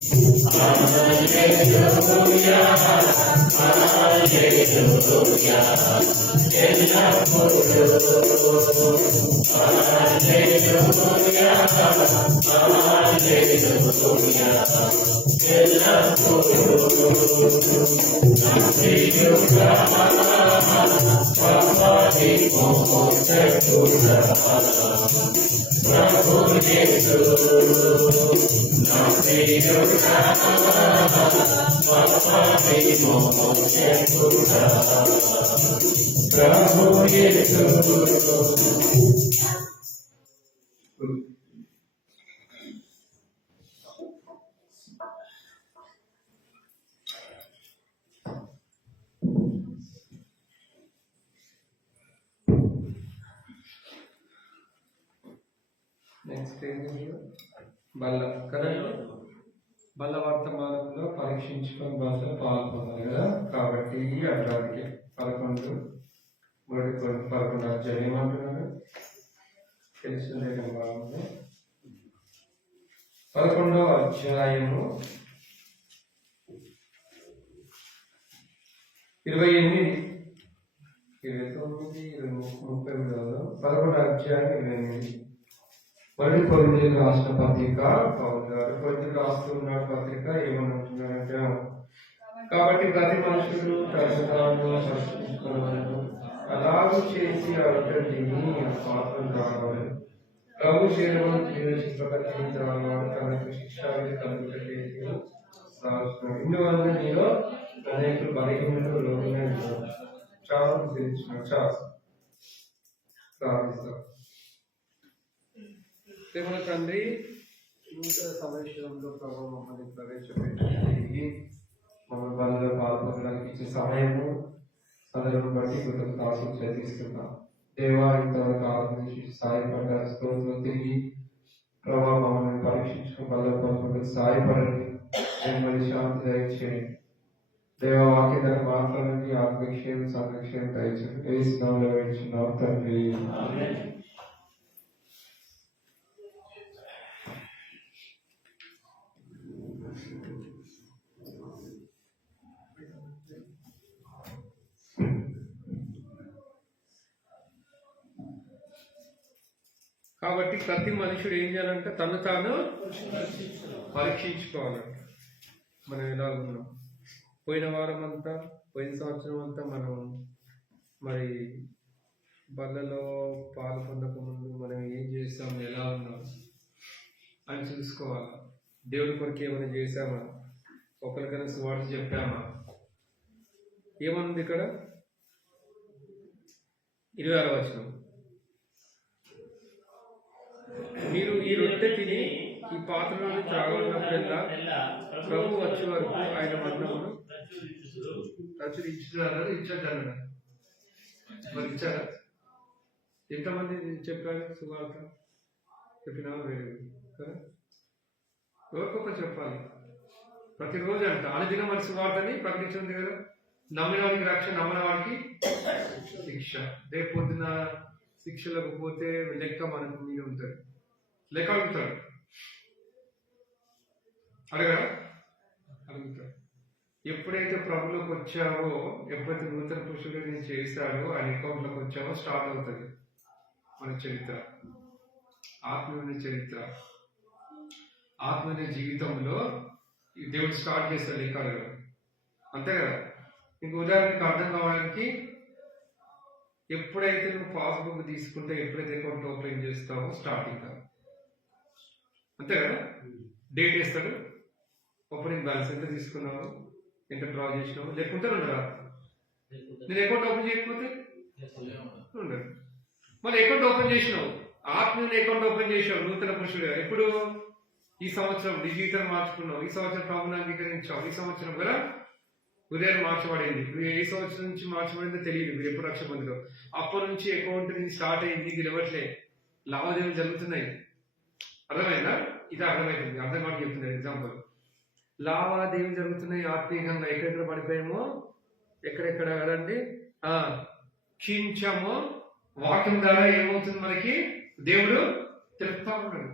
Next బల్ల కదండి. బల్ల వర్తమానంలో పరీక్షించుకొని బల్ల పాల్గొన్నారు కదా. కాబట్టి అట్లాంటి 11 అధ్యాయం ఏమంటున్నారు తెలుసుకునే భాగంలో 11వ అధ్యాయము 28, 29, 30 11వ అధ్యాయం 28 మొదటి కొరింథీయులకు రాసిన పత్రిక పౌలు గారు కొరింథీయులకు రాస్తున్న పత్రిక ఏమనంటున్నారంటే, కాబట్టి ప్రతి మనుషుడు తరచుతాను సంస్కరించుకోవాలి, అలాగూ చేసి అతడిని పాత్ర రావాలి. ప్రభు శరీరం ప్రకటించవాడు తనకు శిక్షాన్ని కలుగుతుంది రాస్తున్నాడు. ఇందువల్ల నేను అనేకులు బలహీనతలు లోపలే చాలా తెలిసిన చాలా ప్రార్థిస్తాం. ప్రేమల తండ్రి, నూతన సంవత్సరంలో ప్రభు మమ్మల్ని ప్రవేశపెట్టి మమ్మల్ని బలలో పాల్పొందడానికి ఇచ్చే సమయము అందరం బట్టి కృతజ్ఞతలు చెల్లిస్తున్నాం. దేవా, ఇంతవరకు ఆలోచించి సాయపడ్డ స్తోత్రం తిరిగి ప్రభావ మమ్మల్ని పరీక్షించుకుని బలలో పాల్పొందడానికి సాయపడండి. నెమ్మది శాంతి దయచేయండి. దేవ వాక్య ధర మాట్లాడండి. ఆత్మక్షేమ సంరక్షణ దయచేయండి. వేసినాంలో వేయించున్నాం తండ్రి. కాబట్టి ప్రతి మనుషుడు ఏం చేయాలంటే తను తాను పరీక్షించుకోవాలంట. మనం ఎలా ఉన్నాం? పోయిన సంవత్సరం అంతా మనం మరి బల్లలో పాల్గొనక ముందు మనం ఏం చేస్తాం, ఎలా ఉన్నాం అని చూసుకోవాలి. దేవుడి కొరకు ఏమైనా చేసామా? ఒకరికైనా సువార్త చెప్పామా? ఏమనుంది ఇక్కడ 26వ వచనం, మీరు ఈ రొట్టె తిని ఈ పాత్రలను త్రాగన్నప్పుడల్లా ప్రభు వచ్చే వరకు ఆయన మరణమును ప్రచురించున్నారని ఇచ్చాడు. మరి ఇచ్చారా? ఎంతమంది చెప్పారు సువార్త? చెప్పినా వేరే కదా, ఎవరికొక చెప్పాలి. ప్రతిరోజు అంట అనుదినం మన సువార్తని ప్రకటించింది కదా. నమ్మిన వాడికి రక్షణ, నమ్మిన వాడికి శిక్ష. రేపు పొద్దున శిక్షలకు పోతే లెక్క మనకు మీద ఉంటుంది. లెక్క అడుగుతాడు, అడగరా? అడుగుతాడు. ఎప్పుడైతే ప్రభులోకి వచ్చావో, ఎప్పుడైతే నూతన పురుషుడు నేను చేశాడో, ఆయన అకౌంట్లోకి వచ్చావో స్టార్ట్ అవుతుంది మన చరిత్ర, ఆత్మీయ చరిత్ర. ఆత్మీయ జీవితంలో దేవుడు స్టార్ట్ చేస్తాడు లెక్క అడగడం, అంతే కదా. ఇంక ఉదాహరణకి అర్థం కావడానికి, ఎప్పుడైతే నువ్వు పాస్బుక్ తీసుకుంటే, ఎప్పుడైతే అకౌంట్ ఓపెన్ చేస్తావో స్టార్టింగ్, అంతే కదా. డేట్ వేస్తాడు, ఓపెనింగ్ బ్యాలెన్స్ ఎంత తీసుకున్నావు, ఎంత డ్రా చేసినావు, లేకుంటే ఉండరా? నేను అకౌంట్ ఓపెన్ చేయకపోతే ఉండదు. మళ్ళీ అకౌంట్ ఓపెన్ చేసినావు, ఆత్మీయుని అకౌంట్ ఓపెన్ చేసావు నూతన పురుషుడు. ఎప్పుడు? ఈ సంవత్సరం నీ జీవితం మార్చుకున్నావు, ఈ సంవత్సరం ప్రభుని అంగీకరించావు, ఈ సంవత్సరం కదా ఉదయం మార్చబడింది. నువ్వు ఏ సంవత్సరం నుంచి మార్చబడిందో తెలియదు, మీరు ఎప్పుడు రక్ష పొందుతావు. అప్పటి నుంచి అకౌంట్ నుంచి స్టార్ట్ అయింది, నీకు నిలవట్లే, లావాదేవీలు జరుగుతున్నాయి. అర్థమైందా? ఇది అర్థమవుతుంది, అర్థం కావడం చెప్తుంది. ఎగ్జాంపుల్, లావాదేవీలు జరుగుతున్నాయి ఆత్మీయంగా. ఎక్కడెక్కడ పడిపోయామో, ఎక్కడెక్కడ కదండి క్షీణించామో, వాక్యం ద్వారా ఏమవుతుంది మనకి దేవుడు తెలుపుతా ఉన్నాడు.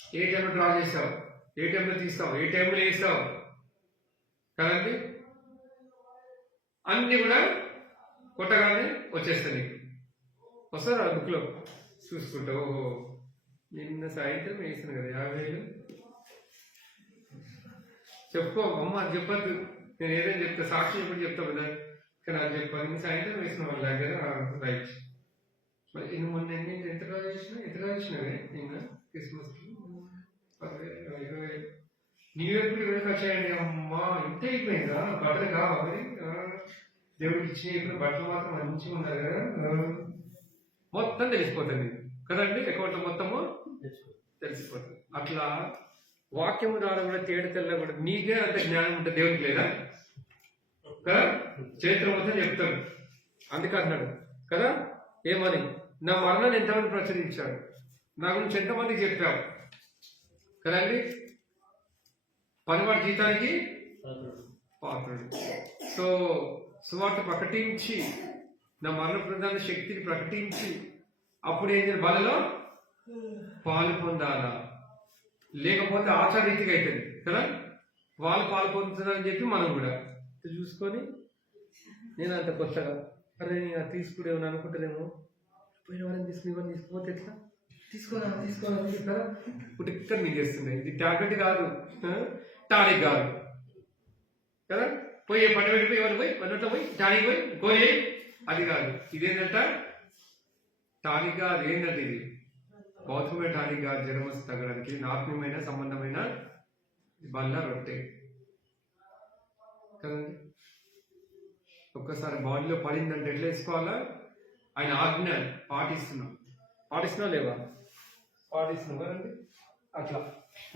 ఏ టైంలో డ్రా చేసావు, ఏ టైంలో తీస్తావు, ఏ టైంలో వేస్తావు కదండి. అన్నీ కూడా కొట్టగానే వచ్చేస్తాయి నీకు. వస్తారు ఆ బుక్లో చూసుకుంటా, ఓహో నిన్న సాయంత్రం వేసాను కదా 50,000 చెప్పుకో అమ్మ, అది చెప్పద్దు, నేను ఏదైనా చెప్తా, సాక్షి ఎప్పుడు చెప్తా కదా, కానీ అది చెప్పాను. నిన్న సాయంత్రం వేసిన వాళ్ళ దగ్గర రైట్. మరి మొన్న ఎంత డ్రా చేసినావే నిన్న క్రిస్మస్కి 10,000 న్యూ ఇయర్ కూడా 20 వచ్చాయండి. అమ్మా ఇంత అయిపోయిందా, బట్టలు కావాలి దేవుడికి ఇచ్చి ఇప్పుడు బట్టలు మాత్రం మంచిగా ఉన్నారు కదా, మొత్తం తెలిసిపోతుంది కదండి, అకౌంట్లో మొత్తము తెలిసిపోతుంది. అట్లా వాక్యము ద్వారా కూడా తేడా తెల్ల కూడా నీకే అంత జ్ఞానం ఉంటుంది, దేవుడికి లేదా కదా. చరిత్ర మొత్తం చెప్తాడు, అందుకే అన్నాడు కదా ఏమని, నా మరణాన్ని ఎంతమంది ప్రచురించాడు, నా గురించి ఎంతమందికి చెప్పావు కదండి. పనివాడి జీతానికి పాత్రుడు. సో సువార్త ప్రకటించి నా మరణ ప్రధాన శక్తిని ప్రకటించి అప్పుడు ఏం చేయాలి, బలలో పాలు పొందాలా, లేకపోతే ఆచారరీతిగా అవుతుంది కదా. వాళ్ళు పాలు పొందుతున్నారని చెప్పి మనం కూడా చూసుకొని, నేను అంత కొత్తగా అరే నేను తీసుకునేమని అనుకుంటానేమో, పోయిన వాళ్ళని తీసుకుపోతే ఎట్లా తీసుకోవాలి కదా. ఇప్పుడు ఇక్కడ మీకు చేస్తున్నాయి, ఇది టాబ్లెట్ కాదు, టానిక్ కాదు కదా. పోయి పంట పెట్టిపోయి ఎవరు పోయి పన్నట్లో పోయి టానిక్ పోయి గోలి, అది కాదు. ఇదేంటంట టానిక్ కాదు, ఏంటంటే ఇది భౌతికమైన టానిక్ కాదు. జ్వరం వస్తే తగ్గడానికి ఆత్మీయమైన సంబంధమైన బల్ల రొట్టె కదండి. ఒక్కసారి బాడీలో పడిందంటే ఎట్లా వేసుకోవాలా, ఆయన ఆజ్ఞ పాటిస్తున్నా లేవా, పాటిస్తున్నాం కదండి. అట్లా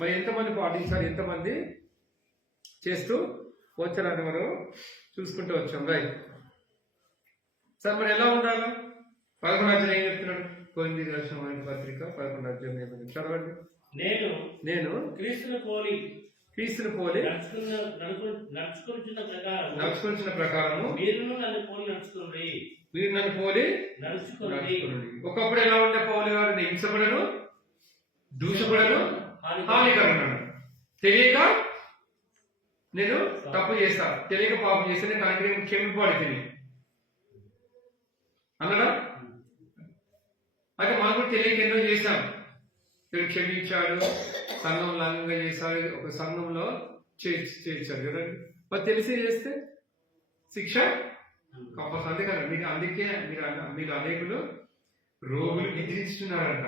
మరి ఎంతమంది పాటించాలి, ఎంతమంది చేస్తూ వచ్చారంటే మనం చూసుకుంటూ వచ్చాం రైట్. సార్ మరి ఎలా ఉండాలి, 11వ అధ్యాయం ఏం చెప్తున్నాడు, కొరింథీ రాసిన పత్రిక 11వ అధ్యాయం ఏమని చదవండి. నేను క్రీస్తును పోలి నడుచుకుంటున్న ప్రకారము మీరు నన్ను పోలి నడుచుకోండి. ఒకప్పుడు ఎలా ఉండే పౌలు గారు, హింసపడను, దూషపడను, హానికరను, తెలియక నేను తప్పు చేస్తా, తెలియక పాపం చేస్తే నేను తనకి క్షమింపబడి తిని అన్నాడా. అయితే మనం కూడా తెలియక ఎన్నో చేశాం, దేవుడు క్షమించాడు, సంఘం లంఘంగా చేశాడు, ఒక సంఘంలో చేర్చాడు కదండి. మరి తెలిసి చేస్తే శిక్ష కంపల్సరీ. అందుకే మీరు అనేకులు రోగులు నిద్రించుతున్నారంట.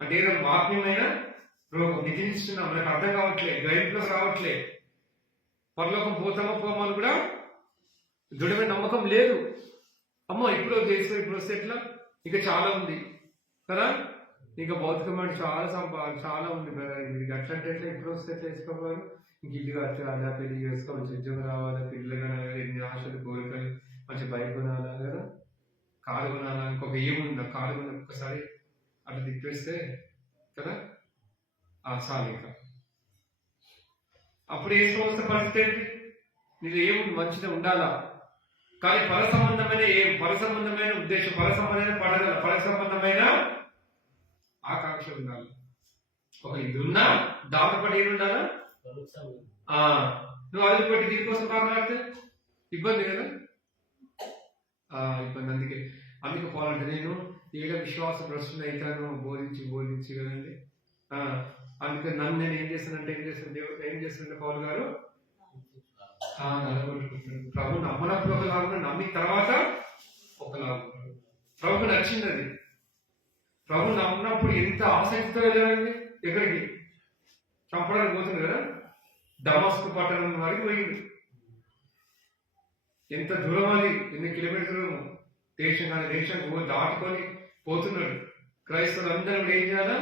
అంటే ఏదో ఆత్మీయమైన రోగం నిద్రించుతున్నాం, మనకు అర్థం కావట్లే, గ్రహింపులో రావట్లే, పరలోకం పోతామో పోమని కూడా దృఢమైన నమ్మకం లేదు. అమ్మో ఇప్పుడు ఇప్పుడు వస్తే ఎట్లా, ఇంకా చాలా ఉంది కదా, ఇంకా భౌతికమైన చాలా ఉంది కదా. ఇది అట్లంటే ఎట్లా, ఇప్పుడు వస్తే ఎట్లా వేసుకోవాలి, ఇంక ఇల్లు కట్టాలా, పెళ్లి చేసుకోవాలి, ఉద్యోగం రావాలా, పిల్లలు కనాలి, ఎన్ని ఆశలు కోరికలు, మంచి బైక్ కొనాలా కదా, కారు కొనాలా, ఇంకొక ఏముందా కారు కొన ఒక్కసారి అట్లా తిప్పేస్తే కదా చాలు. ఇంకా అప్పుడు ఏ సంవత్సరం పరిస్థితి ఏంటి, నీకు ఏముంది మంచిగా ఉండాలా, కానీ పరసంబంధమైన ఉద్దేశం, పరసంబంధమైన పడగల, పరసంబంధమైన ఆకాంక్ష ఉండాలి. ఒక ఇది ఉన్నా దాంతోపాటు ఏముండాలా, నువ్వు అది పెట్టి దీనికోసం మాట్లాడితే ఇబ్బంది కదా, ఇబ్బంది. అందుకే పోవాలంటే నేను ఏదో విశ్వాస భ్రష్టుని అవుతాను బోధించి కదండి. అందుకే నన్ను నేను ఏం చేస్తానంటే దేవుడు ఏం చేస్తానంటే పౌలు గారు నలగొట్టుకుంటాడు. ప్రభు నమ్మనప్పుడు ఒకలాగా, నమ్మిన తర్వాత ఒకలాగా. ప్రభుకు నచ్చింది అది. ప్రభు నమ్మినప్పుడు ఎంత ఆసక్తితో వెళ్ళాలండి, ఎక్కడికి చంపడానికి పోతుంది కదా, దమస్కు పట్టణం వరకు పోయింది. ఎంత దూరం అది, ఎన్ని కిలోమీటర్లు, దేశం దాటుకొని పోతున్నాడు. క్రైస్తవులు అందరూ ఏం చేయాలా,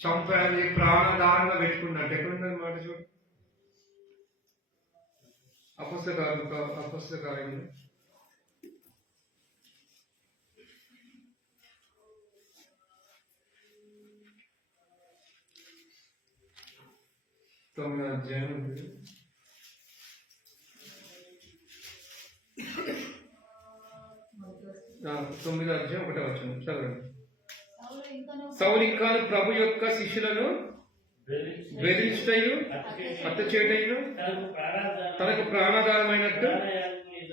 చంపాలి, ప్రాణదానంగా పెట్టుకున్నట్టు. ఎక్కడున్నది మాట చూడు, అపొస్తల కార్యములు 9వ అధ్యాయం ఉంటుంది. 9వ అధ్యాయం 1వ వచనం చదవండి. సౌలు ఇంకా ప్రభు యొక్క శిష్యులను బెదిరించుటయు హత్య చేయుటయు తనకు ప్రాణాధారమైనట్టు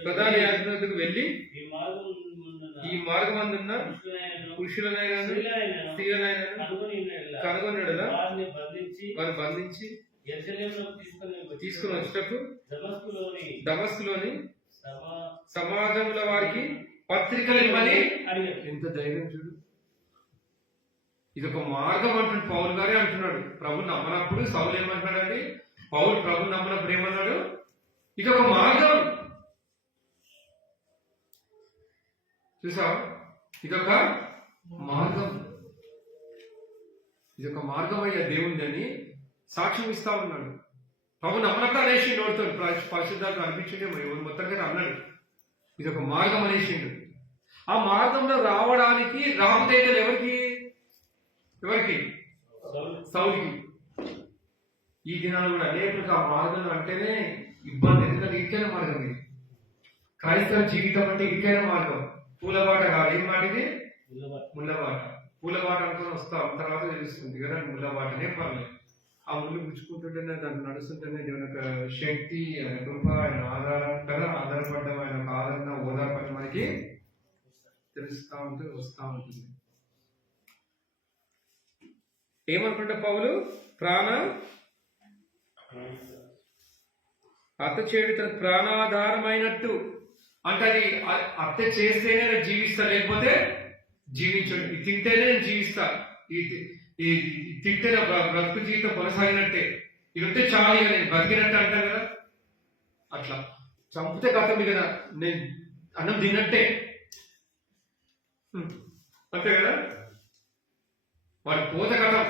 ప్రధాన యాజకులకు వెళ్ళి ఈ మార్గమందున్న పురుషులనైనా స్త్రీలనైనా కనుగొనడలా వారిని బంధించి తీసుకుని వచ్చేటప్పుడు దమస్కులోని సమాజంలో వారికి పత్రికలు ఇవ్వని ఎంత ధైర్యం చూడు. ఇది ఒక మార్గం అంటున్నాడు పౌలు గారే అంటున్నాడు. ప్రభు నమ్మనప్పుడు సౌలు ఏమంటున్నాడండి? పౌలు ప్రభు నమ్మనప్పుడు ఏమన్నాడు? ఇది ఒక మార్గం. చూసావా? ఇదొక మార్గం, ఇదొక మార్గం అయ్యా దేవుణ్ణి అని సాక్ష్యం ఇస్తా ఉన్నాడు. ప్రభు నమ్మనప్పుడు అనేసి నోడుతాడు. పరిశుద్ధాలు అనిపించిండే మొత్తంగా అన్నాడు ఇదొక మార్గం అనేసిండు. ఆ మార్గంలో రావడానికి రామదేవుడు ఎవరికి సౌలికి. ఈ దినాలు కూడా అనేక ఆ మార్గం అంటేనే ఇబ్బంది. ఎందుకంటే ఇరికైన మార్గం ఇది. క్రైస్తవ జీవితం అంటే ఇరికైన మార్గం, పూలబాట కాదు. ఏం మాట ఇది? ముళ్ళబాట. పూలబాట అనుకుని వస్తాం, తర్వాత తెలుస్తుంది కదా ముళ్ళబాటనే పర్లేదు. ఆ ముళ్ళు గుచ్చుకుంటుంటేనే దాన్ని నడుస్తుంటేనే దేవుని యొక్క శక్తి, ఆయన కృప, ఆయన ఆధారం కదా, ఆధారపడడం, ఆయన యొక్క ఆదరణ, ఓదార్పడం మనకి తెలుస్తా ఉంటుంది, వస్తూ ఉంటుంది. ఏమనుకుంటా పౌలు? హత్య చేయడం తన ప్రాణాధారమైనట్టు అంటే అది హత్య చేస్తేనే నేను జీవిస్తా, లేకపోతే జీవించండి. ఇది తింటేనే నేను జీవిస్తా, ఈ తింటే నా బ్రతుకు జీవితం కొనసాగినట్టే, ఇది ఉంటే చాలు ఇక నేను బతికినట్టే అంటాను కదా. అట్లా చంపితే కథం కదా, నేను అన్నం తిన్నట్టే అంతే కదా. వాడి పోత కథం.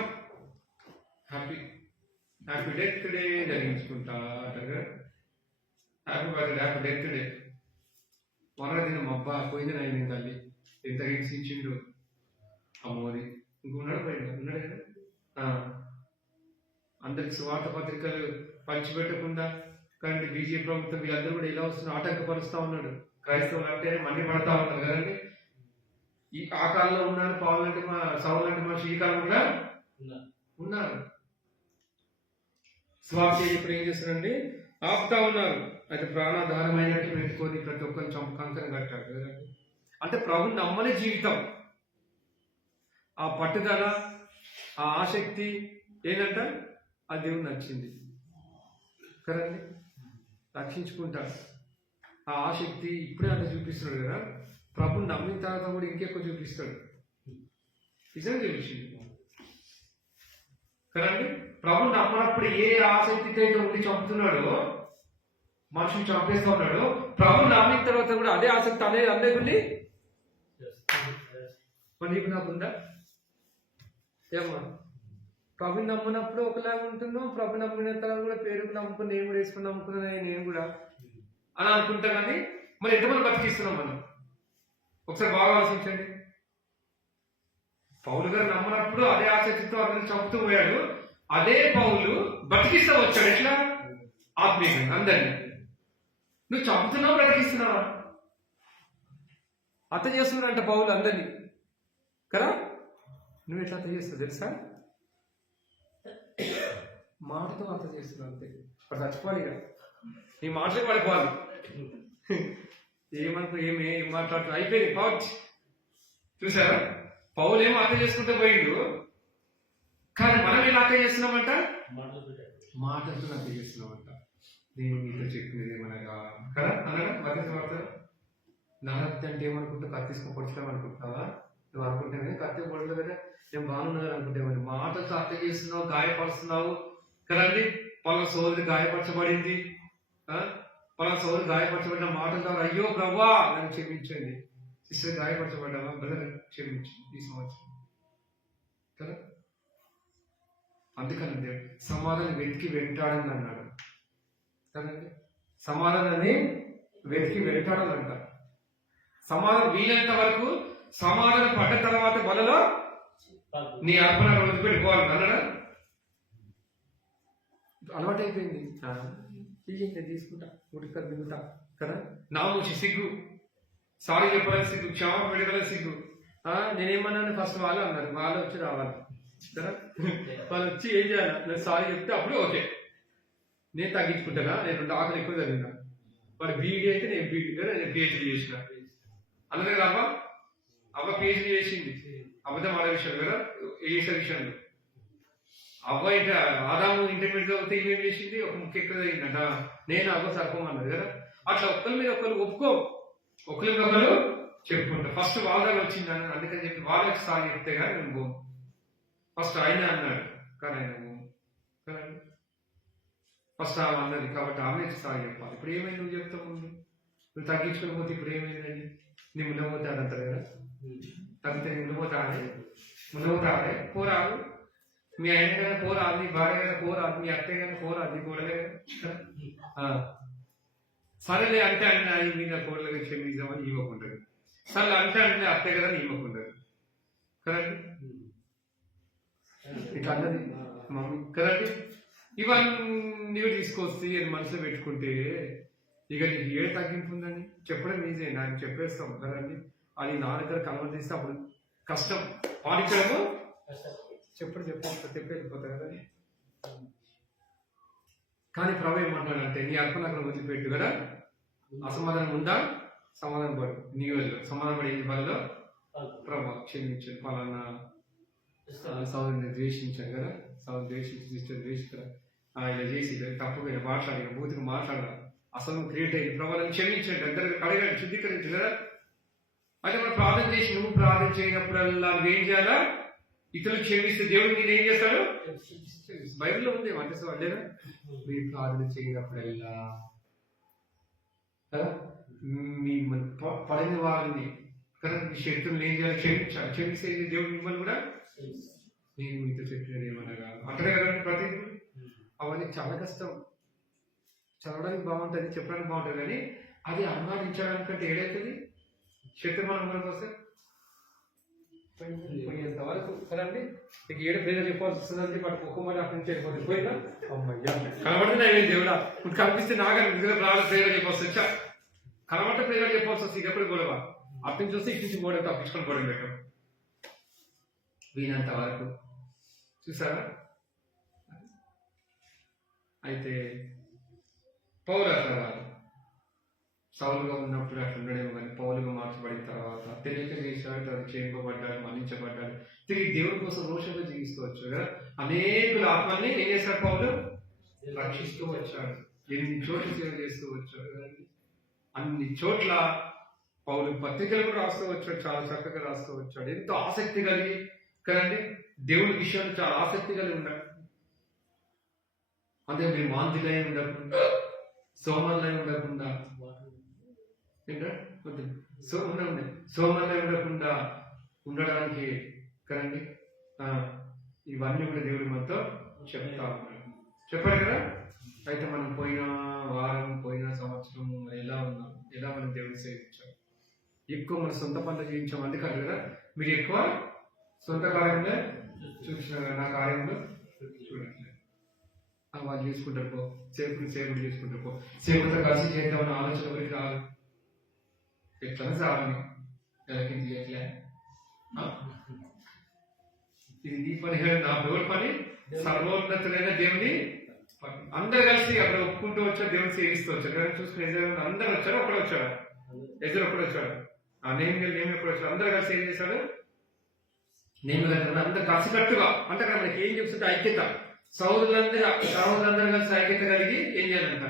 హ్యాపీ డెత్ డే జరిగించుకుంటా అంటారు కదా. Happy birthday, happy death day. మొన్న తిన మబ్బా పోయింది నేను తల్లి ఎంత హింసించిండు అమ్మోది. ఇంకున్నాడు ఉన్నాడు కదా. అందరికి స్వార్థ పత్రికలు పంచిపెట్టకుండా కానీ బీజేపీ ప్రభుత్వం వీళ్ళందరూ కూడా ఇలా వస్తున్న ఆటంకపరుస్తూ ఉన్నాడు. క్రైస్తవులు అంటేనే మండి పడతా ఉన్నారు కదండి. ఆ కాలంలో ఉన్నారు పౌలు లాంటి సౌలు లాంటి మనిషి ఈ కాలం కూడా ఉన్నారు. స్వార్థ ఇప్పుడు ఏం చేస్తారండి? ఆపుతా ఉన్నారు. అయితే ప్రాణాధారమైనట్టు పెట్టుకొని ప్రతి ఒక్కరిని కంకణ కట్టాడు కదండి. అంటే ప్రభుని నమ్మని జీవితం, ఆ పట్టుదల, ఆ ఆసక్తి ఏంటంట ఆ దేవుడు నచ్చింది కదండి. రక్షించుకుంటాడు. ఆ ఆసక్తి ఇప్పుడే అంత చూపిస్తున్నాడు కదా. ప్రభుని నమ్మిన తర్వాత కూడా ఇంకెక్కువ చూపిస్తాడు. నిజంగా చూపించింది కదండి. ప్రభుని నమ్మనప్పుడు ఏ ఆసక్తితో అయితే ఉండి చంపుతున్నాడో, మనుషుని చంపేస్తా ఉన్నాడు, ప్రభుని నమ్మిన తర్వాత కూడా అదే ఆసక్తి అనేది అందరికీ మరి నీకు నాకుందా? ఏమన్నా ప్రభుని నమ్మినప్పుడు ఒకలాగా ఉంటున్నాం, ప్రభు నమ్మిన తర్వాత కూడా పేరుకు నమ్ముకుని నేను కూడా వేసుకుని నమ్ముకున్నా నేను కూడా అని అనుకుంటా. కానీ మరి ఎంతమంది బతికిస్తున్నాం మనం? ఒకసారి బాగా ఆలోచించండి. పౌలు గారు నమ్మనప్పుడు అదే ఆసక్తితో అందరిని చంపుతూ పోయాడు. అదే పౌలు బతికిస్తా వచ్చాడు. ఎట్లా? ఆత్మీయంగా అందరినీ. నువ్వు చంపుతున్నావు, బ్రతికిస్తున్నావా? హత్య చేస్తున్నాడంట పౌలు అందరినీ కదా. నువ్వు ఎట్లా హత్య చేస్తావు తెలుసా? మాటతో హత్య చేస్తున్నావు అంతే. అక్కడ చచ్చిపోవాలి ఇక, నీ మాటలే పడిపోవాలి. ఏం మాట్లాడుతూ అయిపోయింది పౌచ్. చూసారా? పౌలు ఏమో హత్య చేసుకుంటూ పోయిండు, కానీ మనం ఎలా హత్య చేస్తున్నామంట? మాటలతో హత్య చేస్తున్నామంట. నేను మీతో చెప్పినది ఏమనగా కదా అనగా భద్రత వార్త. నరహత్య అంటే ఏమనుకుంటా? కత్తి తీసుకొని పొడిచాం అనుకుంటున్నావా? నువ్వు అనుకుంటావు కత్తి పొడదు కదా, నేను బాగున్నాను అనుకుంటామని. మాటలతో హత్య చేస్తున్నావు, గాయపరుస్తున్నావు కదండి. పలానా సోదరి గాయపరచబడింది, పలానా సోదరి గాయపరచబడిన మాటల ద్వారా అయ్యో ప్రభా నన్ను క్షమించండి. సిస్టర్ గాయపరచబడ్డావా? బ్రదర్ క్షమించు ఈ సంవత్సరం కదా. అందుకని సమాధానం వెతికి వెంటాడని అన్నాడు కదండి. సమాధానాన్ని వెతికి వెంటాడాలంట. సమాధానం వీలంత వరకు సమాధానం పడ్డ తర్వాత బలలో నీ అర్పణ రోజు పెట్టుకోవాలి అన్నాడా. అలవాటు అయిపోయింది. నేను తీసుకుంటా, ఉడిక దిగుతా కదా. నా మూసి సిగ్గు, సారీ చెప్పడానికి సిగ్గు, క్షమాపణ పెట్టడానికి సిగ్గు. నేనేమన్నాను? ఫస్ట్ వాళ్ళు అన్నారు, వాళ్ళు వచ్చి రావాలి కదా. వాళ్ళు వచ్చి ఏం చేయాలి, నేను సారీ చెప్తే అప్పుడు ఓకే, నేను తగ్గించుకుంటానా, నేను 2 ఆకులు ఎక్కువ చదివినా. వాడు బీఈడీ అయితే నేను బీఈడీ, నేను పిహెచ్డీ చేసిన అన్నది కదా. అవ్వ పిహెచ్డీ చేసింది అబద్ధం ఆడే విషయం కదా, ఏసే విషయంలో. అవ్వ ఇంట ఆదాము ఇంటర్మీడియట్ అవుతే ఏమేం చేసింది, ఒక ముఖ్య ఎక్కువ అయిందంట, నేను అవ్వ సర్పం అన్నది కదా. అట్లా ఒకరి మీద ఒకరు ఒప్పుకో, ఒకరి మీద ఒకరు చెప్పుకుంటా. ఫస్ట్ వాళ్ళని వచ్చింది అని అందుకని చెప్పి వాళ్ళకి సాగి చెప్తే కానీ నేను పోను. ఫస్ట్ ఆయన అన్నాడు కానీ ఆయన పోను కదా, ఫస్ట్ ఆమె అన్నది కాబట్టి ఆమె సాగి చెప్పాలి. ఇప్పుడు ఏమైంది నువ్వు చెప్తావు ముందు, నువ్వు తగ్గించుకోకపోతే ఇప్పుడు ఏమైందని నీ ముందు అంటారు కదా. తగ్గితే నీ ముందు పోరాదు, మీ ఆయన కానీ పోరాదు, మీ భార్య కానీ పోరాదు, మీ అత్తయ్య కానీ పోరాదు, నీ కోడలే కదా. సరేలే అంటే అన్న మీద కోడలకి క్షమించామని ఇవ్వకుంటుంది, సరే అంటే అంటే అత్తయ్య కదా ఇవ్వకుంటుంది కదండి. ఇట్లా అన్నది మమ్మీ కదండి. ఇవన్నీ తీసుకొస్తే మనసులో పెట్టుకుంటే ఇక నీకు ఏడు తగ్గింపు ఉందని చెప్పడం ఈజీ, నాకు చెప్పేస్తాం కదండి. అది నా దగ్గర కన్వర్ట్ చేస్తే అప్పుడు కష్టం, పాటించడము చెప్పేసి వెళ్ళిపోతా కదా. కానీ ప్రభు ఏమంటాడంటే నీ అర్పణ అక్కడ వదిలిపెట్టు కదా. అసమాధానం ఉందా, సమాధానం పడు, నీ వల్ల సమాధానం పడి ఏం పనిలో ప్రభు క్షమించాడు, పలానా సౌదరిని ద్వేషించాడు కదా, సౌదరి ద్వేషించి ద్వేషించారు, ఆయన చేసి తప్పుగా మాట్లాడి బూతుగా మాట్లాడాలి, అసలు క్రియేట్ అయ్యింది, ప్రభావాన్ని క్షమించండి, దగ్గర కడగాడు, శుద్ధీకరించు కదా. అయితే మనం ప్రార్థన చేసి నువ్వు ప్రార్థన చేయనప్పుడల్లా నువ్వేం చేయాలా, ఇతరులు క్షమిస్తే దేవుడు నేను ఏం చేస్తాడు, బైబిల్లో ఉంది అంటే వాళ్ళేనా, మీరు ప్రార్థన చేయనప్పుడల్లా కదా మీ పడిన వారిని కదా మీ శక్తులను ఏం చేయాలి, క్షమించాలి, క్షమిస్తే దేవుడు మిమ్మల్ని కూడా నేను మీతో చెప్పినది ఏమనగా అంటారు కదండి. ప్రతి అవన్నీ చాలా కష్టం, చదవడానికి బాగుంటుంది, చెప్పడానికి బాగుంటుంది, కానీ అది అనుమానించడానికంటే ఏడవుతుంది శక్తి మనం మనకు వస్తే పోయేంత వరకు కదండి. నీకు ఏడు ప్రేమ చెప్పాల్సి వస్తుందండి, బట్ ఒక్క మాట అక్కడి నుంచి వెళ్ళిపోతుంది, పోయినా అమ్మయ్యా కనబడుతున్నాయి దేవుడా, ఇప్పుడు కనిపిస్తే నాగని ప్రేమ చెప్పాల్సి వచ్చా, కనబట్ట ప్రేమ చెప్పాల్సి వస్తుంది, ఇది ఎప్పుడు గొడవ, అక్కడి నుంచి వస్తే ఇటు నుంచి గోడ తప్పించుకొని గొడవ పెట్టాం వీనంత వరకు చూసారా. అయితే పౌలు అట్లా కాదు, సౌలుగా ఉన్నప్పుడు అట్లా ఉండడేమో కానీ పౌలుగా మార్చబడిన తర్వాత తెలియక చేశాడు, అది చేయబడ్డాడు, మన్నించబడ్డాడు, తిరిగి దేవుడి కోసం రోషంగా జీవిస్తూ వచ్చాడు కదా. అనేకుల ఆత్మల్ని ఏం చేశాడు పౌలు, రక్షిస్తూ వచ్చాడు, ఎన్ని చోట్ల సేవ చేస్తూ వచ్చాడు కదండి. అన్ని చోట్ల పౌలు పత్రికలు కూడా రాస్తూ వచ్చాడు, చాలా చక్కగా రాస్తూ వచ్చాడు, ఎంతో ఆసక్తి కలిగి కదండి, దేవుడి విషయాన్ని చాలా ఆసక్తి కలిగి ఉన్నాడు. అదే మీరు మాంతిలై ఉండకుండా, సోమల్లై ఉండకుండా, సోమల్లై ఉండకుండా ఉండడానికి కదండి. ఇవన్నీ కూడా దేవుడి మనతో చెప్తా ఉన్నాడు, చెప్పాడు కదా. అయితే మనం పోయిన వారం పోయిన సంవత్సరం ఎలా ఉన్నాం, ఎలా మనం దేవుడిని సేవించాం, ఎక్కువ మన సొంత పనులు చేయించాం, అందుకని కదా మీరు ఎక్కువ సొంత కార్యంలో చూసిన నా కార్యంలో చూడట్లేదు. వాళ్ళు చేసుకుంటారు పో, సేవకుడు చేసుకుంటారు పో, సేవకులతో కలిసి చేద్దామని ఆలోచన ఎవరికి రాదు, ఎట్లా రావాలి నెలకింది చేయట్లే, ఇది నీ పని నా దేవుడి పని, సర్వోన్నతులైన దేవుని అందరు కలిసి అక్కడ ఒప్పుకుంటూ వచ్చారు, దేవుని సేవిస్తూ వచ్చారు. చూసుకుని అందరూ వచ్చారు, ఒకడు వచ్చాడు, ఎదురు ఒకడు వచ్చాడు, నేను ఎప్పుడు వచ్చాడు, అందరూ కలిసి ఏం చేశాడు, నేను అందరు కలిసికట్టుగా అంటే అక్కడ మనకి ఏం చెప్తుంటే ఐక్యత, సహోదరులందరూ కలిసి ఐక్యత కలిగి ఏం చేయాలంట,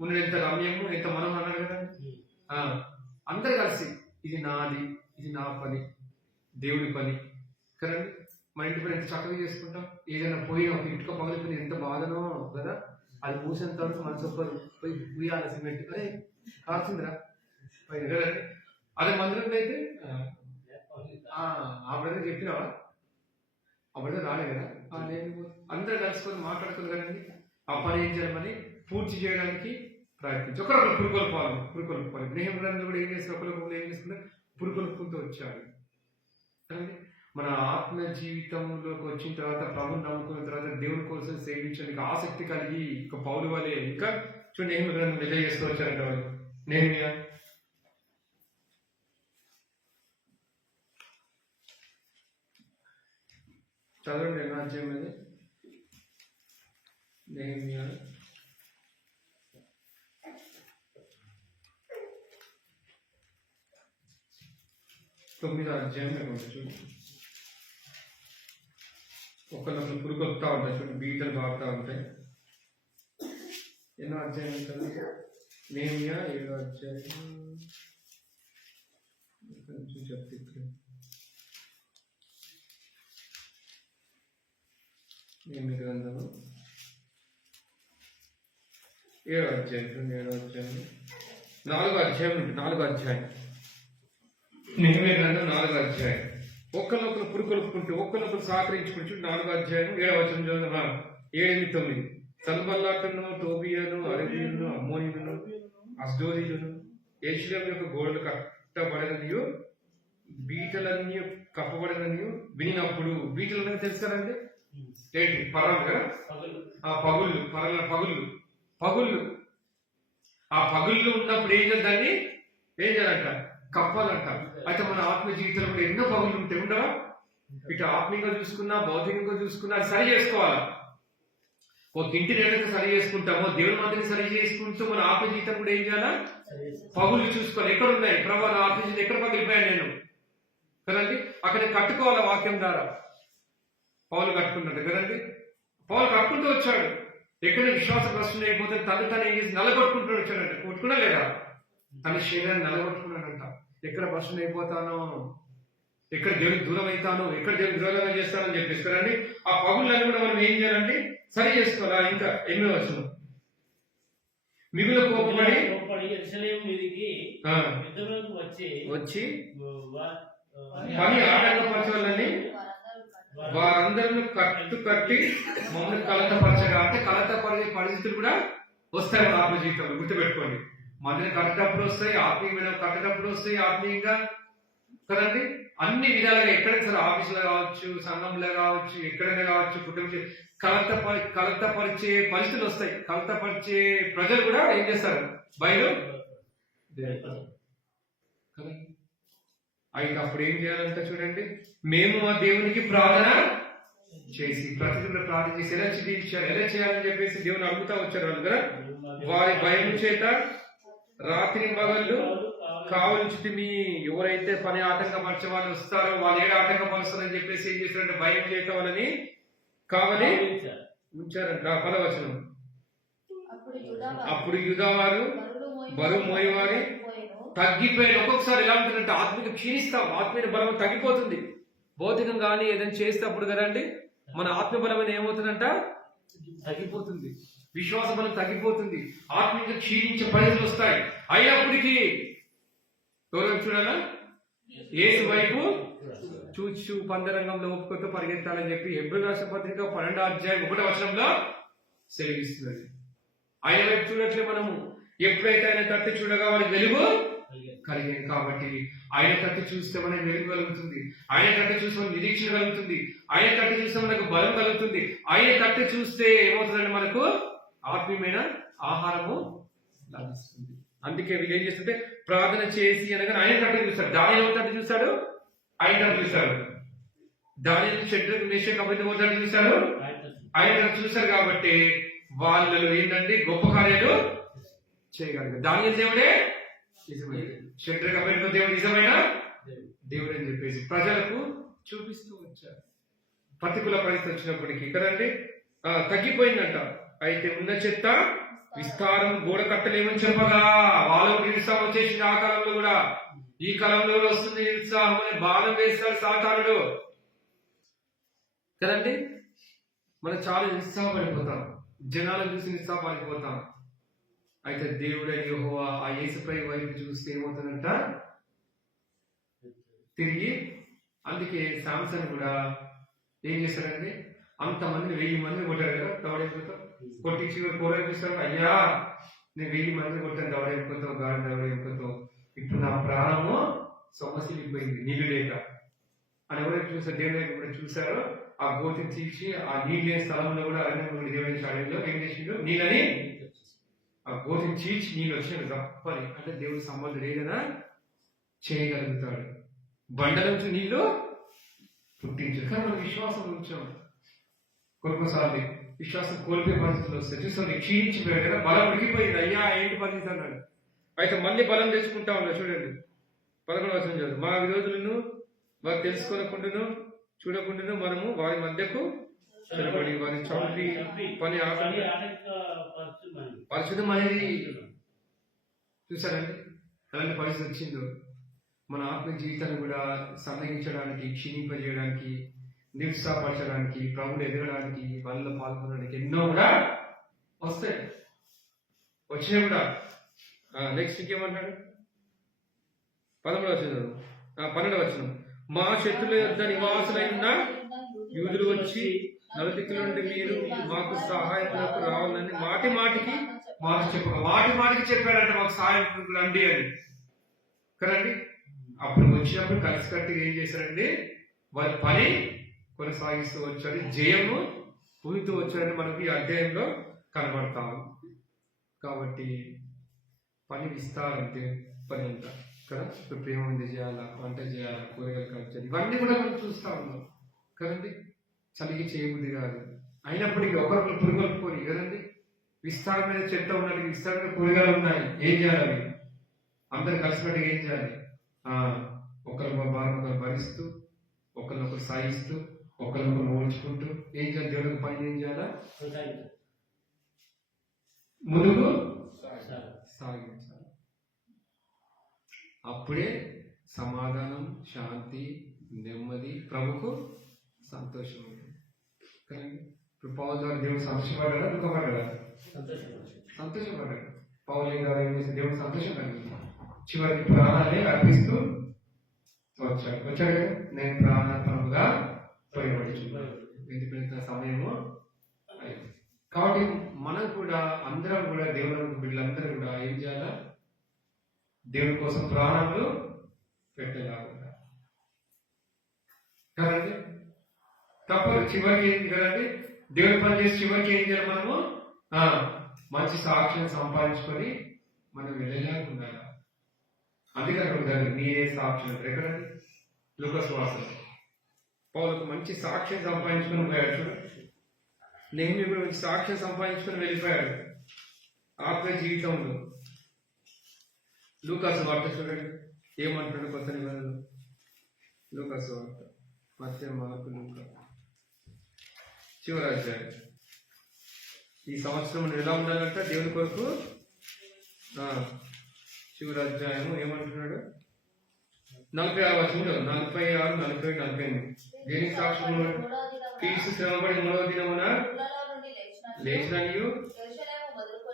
ఉన్న ఎంత రమ్యము ఎంత మనం అన్నాడు కదా. అందరు కలిసి ఇది నాది, ఇది నా పని, దేవుడి పని కదండి. మన ఇంటి పని ఎంత చక్కగా చేసుకుంటాం, ఏదైనా పోయి ఒక ఇటుక పగిలిపోయి ఎంత బాధనో కదా, అది మూసేంత వరకు మనసు పోయి ఉయ్యాల సిమెంట్ అరే కాల్సిందిరా పోయింది కదండి. అదే మందిరం అయితే ఆ బ్రదర్ చెప్పినావా, ఆ బ్రదర్ రాలే కదా, నేను అందరూ కలుసుకొని మాట్లాడుతుంది కదండి. ఆ పని ఏం చేయాలని పూర్తి చేయడానికి ప్రయత్నించి ఒకరొకరు పురుకొల్పుకోవాలి. నేహంలో కూడా ఏం చేస్తారు, ఒకరు ఏం చేసుకుంటే పురుకొల్పుకుంటూ వచ్చారు కదండి. మన ఆత్మ జీవితంలోకి వచ్చిన తర్వాత, ప్రభుని నమ్ముకున్న తర్వాత దేవుడి కోసం సేవించడానికి ఆసక్తి కలిగి ఒక పౌలు వలె ఇంకా చూడండి నేహమ్య గ్రంథం నిజ చేస్తూ వచ్చారంట వాళ్ళు. నేహమ్య చదవండి ఎలా అధ్యాయం అది నెహెమ్యా 9వ అధ్యాయం చూడండి. ఒకళ్ళొకరు పురుకొస్తా ఉంటాయి చూడండి, బీటలు బాగుతూ ఉంటాయి. ఎన్నో అధ్యాయం కదా నెహెమ్యా 7వ అధ్యాయం చెప్తే నెహెమ్యా గ్రంథము 7వ అధ్యాయం 7వ అధ్యాయం 4వ అధ్యాయం ఉంటుంది. 4వ అధ్యాయం నెహెమ్యా గ్రంథం 4వ అధ్యాయం. ఒక్కరినొకరు పురుకొలుపుకుంటూ ఒక్కరినొకరు సహకరించుకుంటూ 4వ అధ్యాయం 7వ వచనం చదువు. 7, 9 సన్బల్లాటును, టోబియాను, అరబీయులను, అమ్మోనీయులను, అస్డోదీయులను, యెరూషలేము యొక్క గోడలు కట్టబడననియు బీటలన్నీ కప్పబడననియు వినినప్పుడు, బీటలు అనేది తెలుసు కదండి, ఏంటి పర్వాలు కదా, ఆ పగుళ్ళు పగుళ్ళు ఆ పగుళ్ళు ఉన్నప్పుడు ఏం చేద్దాన్ని ఏం చేయాలంట, కప్పాలంట. అయితే మన ఆత్మ జీవితంలో కూడా ఎన్నో పగుళ్ళు ఉంటాయి, ఉండవా? ఇటు ఆత్మీయంగా చూసుకున్నా భౌతికంగా చూసుకున్నా అది సరి చేసుకోవాలా. ఒక ఇంటిని ఏదైతే సరి చేసుకుంటామో దేవుని మందిని సరి చేసుకుంటూ మన ఆత్మ జీవితం కూడా ఏం చేయాలా, పగుళ్ళు చూసుకోవాలి. ఎక్కడ ఉన్నాయి ప్రభావ, నా ఆత్మ జీవితం ఎక్కడ పగిలిపోయాను నేను కదండి, అక్కడ కట్టుకోవాలా వాక్యం ద్వారా. పౌలు కట్టుకున్నాడు కదండి, పౌలు కట్టుకుంటూ వచ్చాడు. ఎక్కడ విశ్వాస ప్రశ్న అయిపోతే తను ఏం చేసి నల్లగొట్టుకుంటూ వచ్చాడంట. కొట్టుకున్నా లేదా, తన శరీరాన్ని నల్లగొట్టుకున్నాడంట. ఎక్కడ ప్రశ్న అయిపోతానో, ఎక్కడ దేవునికి దూరం అవుతానో, ఎక్కడ దేవునికి దూరంగా చేస్తానని చెప్పేసి కదండి. ఆ పగుళ్ళని కూడా మనం ఏం చేయాలండి, సరి చేసుకోవాలా. ఇంకా 8వ వచనం మిగులు కోపపడి వచ్చి పని ఆటంకపరచాలని వారందరిని కట్టి మమ్మల్ని కలతపరచగా. అంటే కలతపరిచే పరిస్థితులు కూడా వస్తాయి మన ఆత్మ జీవితంలో, గుర్తుపెట్టుకోండి. మనల్ని కట్టేటప్పుడు వస్తాయి, ఆత్మీయమైన కట్టేటప్పుడు వస్తాయి, ఆత్మీయంగా కదండి. అన్ని విధాలుగా ఎక్కడైనా సరే, ఆఫీసులో కావచ్చు, సంఘంలో కావచ్చు, ఎక్కడైనా కావచ్చు, కుటుంబం కలతపరిచే పరిస్థితులు వస్తాయి. కలతపరిచే ప్రజలు కూడా ఏం చేస్తారు, బయలు అయితే అప్పుడు ఏం చేయాలంటే చూడండి, మేము ఆ దేవునికి ప్రార్థన చేసి ప్రతిదిన ప్రార్థన చేసి ఎలా జీవించారు, ఎలా చేయాలని చెప్పేసి దేవుని అడుగుతా వచ్చారు వాళ్ళు కదా. వారి భయం చేత రాత్రి మగళ్ళు కావలించి మీ ఎవరైతే పని ఆటంకపరిచే వాళ్ళు వస్తారో వాళ్ళు ఏడు ఆటంకపరుస్తారని చెప్పేసి ఏం చేస్తారంటే భయం చేత వాళ్ళని కావలి ఉంచారంట. 10వ వచనం అప్పుడు యూదావారు బరువు మోయవారి తగ్గిపోయిన. ఒక్కొక్కసారి ఎలా ఉంటుందంటే ఆత్మీయ క్షీణిస్తాం, ఆత్మీయ బలం తగ్గిపోతుంది. భౌతికం కానీ ఏదైనా చేస్తే అప్పుడు కదండి మన ఆత్మ బలం అనేది ఏమవుతుందంట, తగ్గిపోతుంది. విశ్వాస బలం తగ్గిపోతుంది, ఆత్మీయంగా క్షీణించే పరిస్థితులు వస్తాయి. అయినప్పటికీ ఎవరు చూడాలా, యేసు వైపు చూచు పందరంగంలో ఒప్పుకొతో పరిగెత్తాలని చెప్పి హెబ్రీ రాష్ట్ర పత్రిక 12వ అధ్యాయం 1వ వచనంలో సెలవిస్తున్నది. ఆయన వైపు చూడట్లే మనము. ఎప్పుడైతే ఆయన తట్టు చూడగా వారికి వెలుగు కలిగింది. కాబట్టి ఆయన తట్టు చూస్తే మనకి వెలుగు కలుగుతుంది, ఆయన తట్టు చూస్తే మనకు నిరీక్షణ కలుగుతుంది, ఆయన తట్టు చూస్తే మనకు బలం కలుగుతుంది. ఆయన తట్టు చూస్తే ఏమవుతుందంటే మనకు ఆత్మీయమైన ఆహారము లభిస్తుంది. అందుకే వీళ్ళు ఏం చేస్తుంటే ప్రార్థన చేసి అనగా ఆయన తట్టు చూస్తాడు. దానిలో తట్టు చూస్తాడు, ఆయన తట్టు చూస్తాడు. దానిలో షడ్రకు మేషకు అబద్ధం తట్టు చూస్తాడు, ఆయన తట్టు చూస్తారు. కాబట్టి వాళ్ళలో ఏంటంటే గొప్ప కార్యాలు చేయగలరు. దానియేలు దేవుడే నిజమైన, షడ్రకు అబద్ధం దేవుడు నిజమైన దేవుడు అని చెప్పేసి ప్రజలకు చూపిస్తూ వచ్చారు. ప్రతికూల పరిస్థితి వచ్చినప్పటికీ కదండి తగ్గిపోయిందంట. అయితే ఉన్న చెత్త విస్తారం గోడ కట్టలేమని చెప్పగా వాళ్ళకు నిరుత్సాహం వచ్చేసింది. ఆ కాలంలో కూడా ఈ కాలంలో కూడా వస్తుంది నిరుత్సాహం అని బాణం వేస్తాడు సాతానుడు కదండి. మనం చాలా నిరుత్సాహపడిపోతాం, జనాలను చూసి నిరుత్సాహపడిపోతాం. అయితే దేవుడైన యెహోవా ఆ యేసుప్రభు వైపు చూస్తే ఏమవుతుందంట, తిరిగి. అందుకే శాంసన్ కూడా ఏం చేశాడండి, అంతమంది 1000 మందిని కొట్టాడు కదా, దవడైపోతాం కొట్టించి కోరేపిస్తాడు. అయ్యా నేను 1000 మందిని కొట్టాను, దవడైపోతావు, గాడి దవడైపోతావు, ఇప్పుడు నా ప్రాణము సమస్యలిపోయింది నీళ్ళు లేక అని ఎవరైతే చూసారు, దేవుడు వైపు కూడా చూసారో ఆ గోతిని తీసి ఆ నీళ్ళు లేని స్థలంలో కూడా అరణ్యంలో దేవుని అడవిలో ఏం చేసిండు, నీళ్ళని ఆ గోతిని చీల్చి నీళ్ళు వచ్చినాడు తప్పని. అంటే దేవుడు సంబంధం ఏదైనా చేయగలుగుతాడు. బండ నుంచి నీళ్లు పుట్టించాడు. కానీ మనం విశ్వాసం ఉంచాం. కొన్నిసార్లు విశ్వాసం కోల్పోయే పరిస్థితులు వస్తాయి. చూస్తుంది క్షీణించిపోయాడు కదా, బలం ఉడికిపోయింది. అయ్యా ఏంటి పరిస్థితి అన్నాడు. అయితే మళ్ళీ బలం తెచ్చుకుంటా ఉన్నాడు. చూడండి 11వ వచనం చదువు. మా విరోధులను వారు తెలుసుకోనకుండాను చూడకుండాను మనము వారి మధ్యకు నిలబడి వారి చంపి పని ఆటని పరిశుద్ధం అనేది చూసారండి. అలాంటి పరిస్థితి వచ్చిందో మన ఆత్మ జీవితాన్ని కూడా సన్నగించడానికి, క్షీణింపజేయడానికి, నిరుత్సాహపరచడానికి, ప్రభువులు ఎదగడానికి, వాళ్ళలో పాల్గొనడానికి ఎన్నో కూడా వస్తాయి. వచ్చినా కూడా నెక్స్ట్ ఇంకేమంటాడు? 11వ వచనం 12వ వచనం. మా శత్రుల యొద్ద నివాసులైన యూదులు వచ్చి నలుదిక్కుల నుండి మీరు మాకు సహాయకులకు రావాలని మాటి మాటికి చెప్పాడంటే మాకు సహాయకులకు రండి అని కదండి. అప్పుడు వచ్చినప్పుడు కలిసి కట్టిగా ఏం చేశారండి, వారి పని కొనసాగిస్తూ వచ్చారు, జయము పొందుతూ వచ్చారని మనకి ఈ అధ్యాయంలో కనబడతాము. కాబట్టి పని విస్తారంటే పని అంతా కదా. ఇప్పుడు ప్రేమ ఉంది చేయాలా, వంట చేయాలా, కూరగాయలు కట్ చేయాలి, ఇవన్నీ కూడా మనం చూస్తూ ఉన్నాం కదండి. చలికి చేయబుద్ధి కాదు, అయినప్పటికీ ఒకరికొకరు పురుగొల్పుకొని కదండి. విస్తారమైన చెత్త ఉన్నది, విస్తారమైన కూరగాయలు ఉన్నాయి, ఏం చేయాలి? అందరు కలిసినట్టుగా ఏం చేయాలి? ఒకరి భారం ఒకరు భరిస్తూ, ఒకరినొకరు సాయిస్తూ, ఒకరినొకరు ఓల్చుకుంటూ ఏం చేయాలి? దేవుడికి పని ఏం చేయాలా? ముందుకు సాగించాలి. అప్పుడే సమాధానం, శాంతి, నెమ్మది, ప్రభుకు సంతోషం ఉంటుంది కదండి. ఇప్పుడు పౌలు ద్వారా దేవుడు సంతోషపడ్డా, దుఃఖపడ్డా? సంతోషపడ్డాడు. పౌలు ద్వారా ఏం చేసి దేవుడు సంతోషం కలిగింది. చివరికి ప్రాణాలే అర్పిస్తూ వచ్చాడు కదా. నేను ప్రాణాత్మకంగా పోయబడుచున్నాను, ఎందుకంటే సమయము అయింది. కాబట్టి మనం కూడా అందరం కూడా దేవుని బిడ్డలందరూ కూడా ఏం చేయాలా? దేవుని కోసం ప్రాణాలు పెట్టలేకుండా కదండి. తప్పదు. చివరికి ఏంటి కదండి, దేవుని పని చేసి చివరికి ఏం చేయాలి? మనము మంచి సాక్ష్యం సంపాదించుకొని మనం వెళ్ళలేకుండా. అందుకని అక్కడ మీరే సాక్ష్యం ఎక్కడండి? లూకాసు వార్తలో పౌలుకు మంచి సాక్ష్యం సంపాదించుకొని పోయాడు. చూడండి, నెహెమీయా కూడా మంచి సాక్ష్యం సంపాదించుకొని వెళ్ళిపోయాడు ఆత్మ జీవితంలో. లూకాసు వార్త చూడండి ఏమంటాడు కొత్త నిబంధనలు. లూకాసు వార్త మత్తయి, మార్కు, లూకా చివరి అధ్యాయం. ఈ సంవత్సరం ఎలా ఉండాలంట దేవుని కొరకు? చివరి అధ్యాయము ఏమంటున్నాడు? 46 వచనంలో 46, 47, 48. దేనికి సాక్ష్యం? క్రీస్తు శ్రమపడి 3వ దినమున లేచిననియు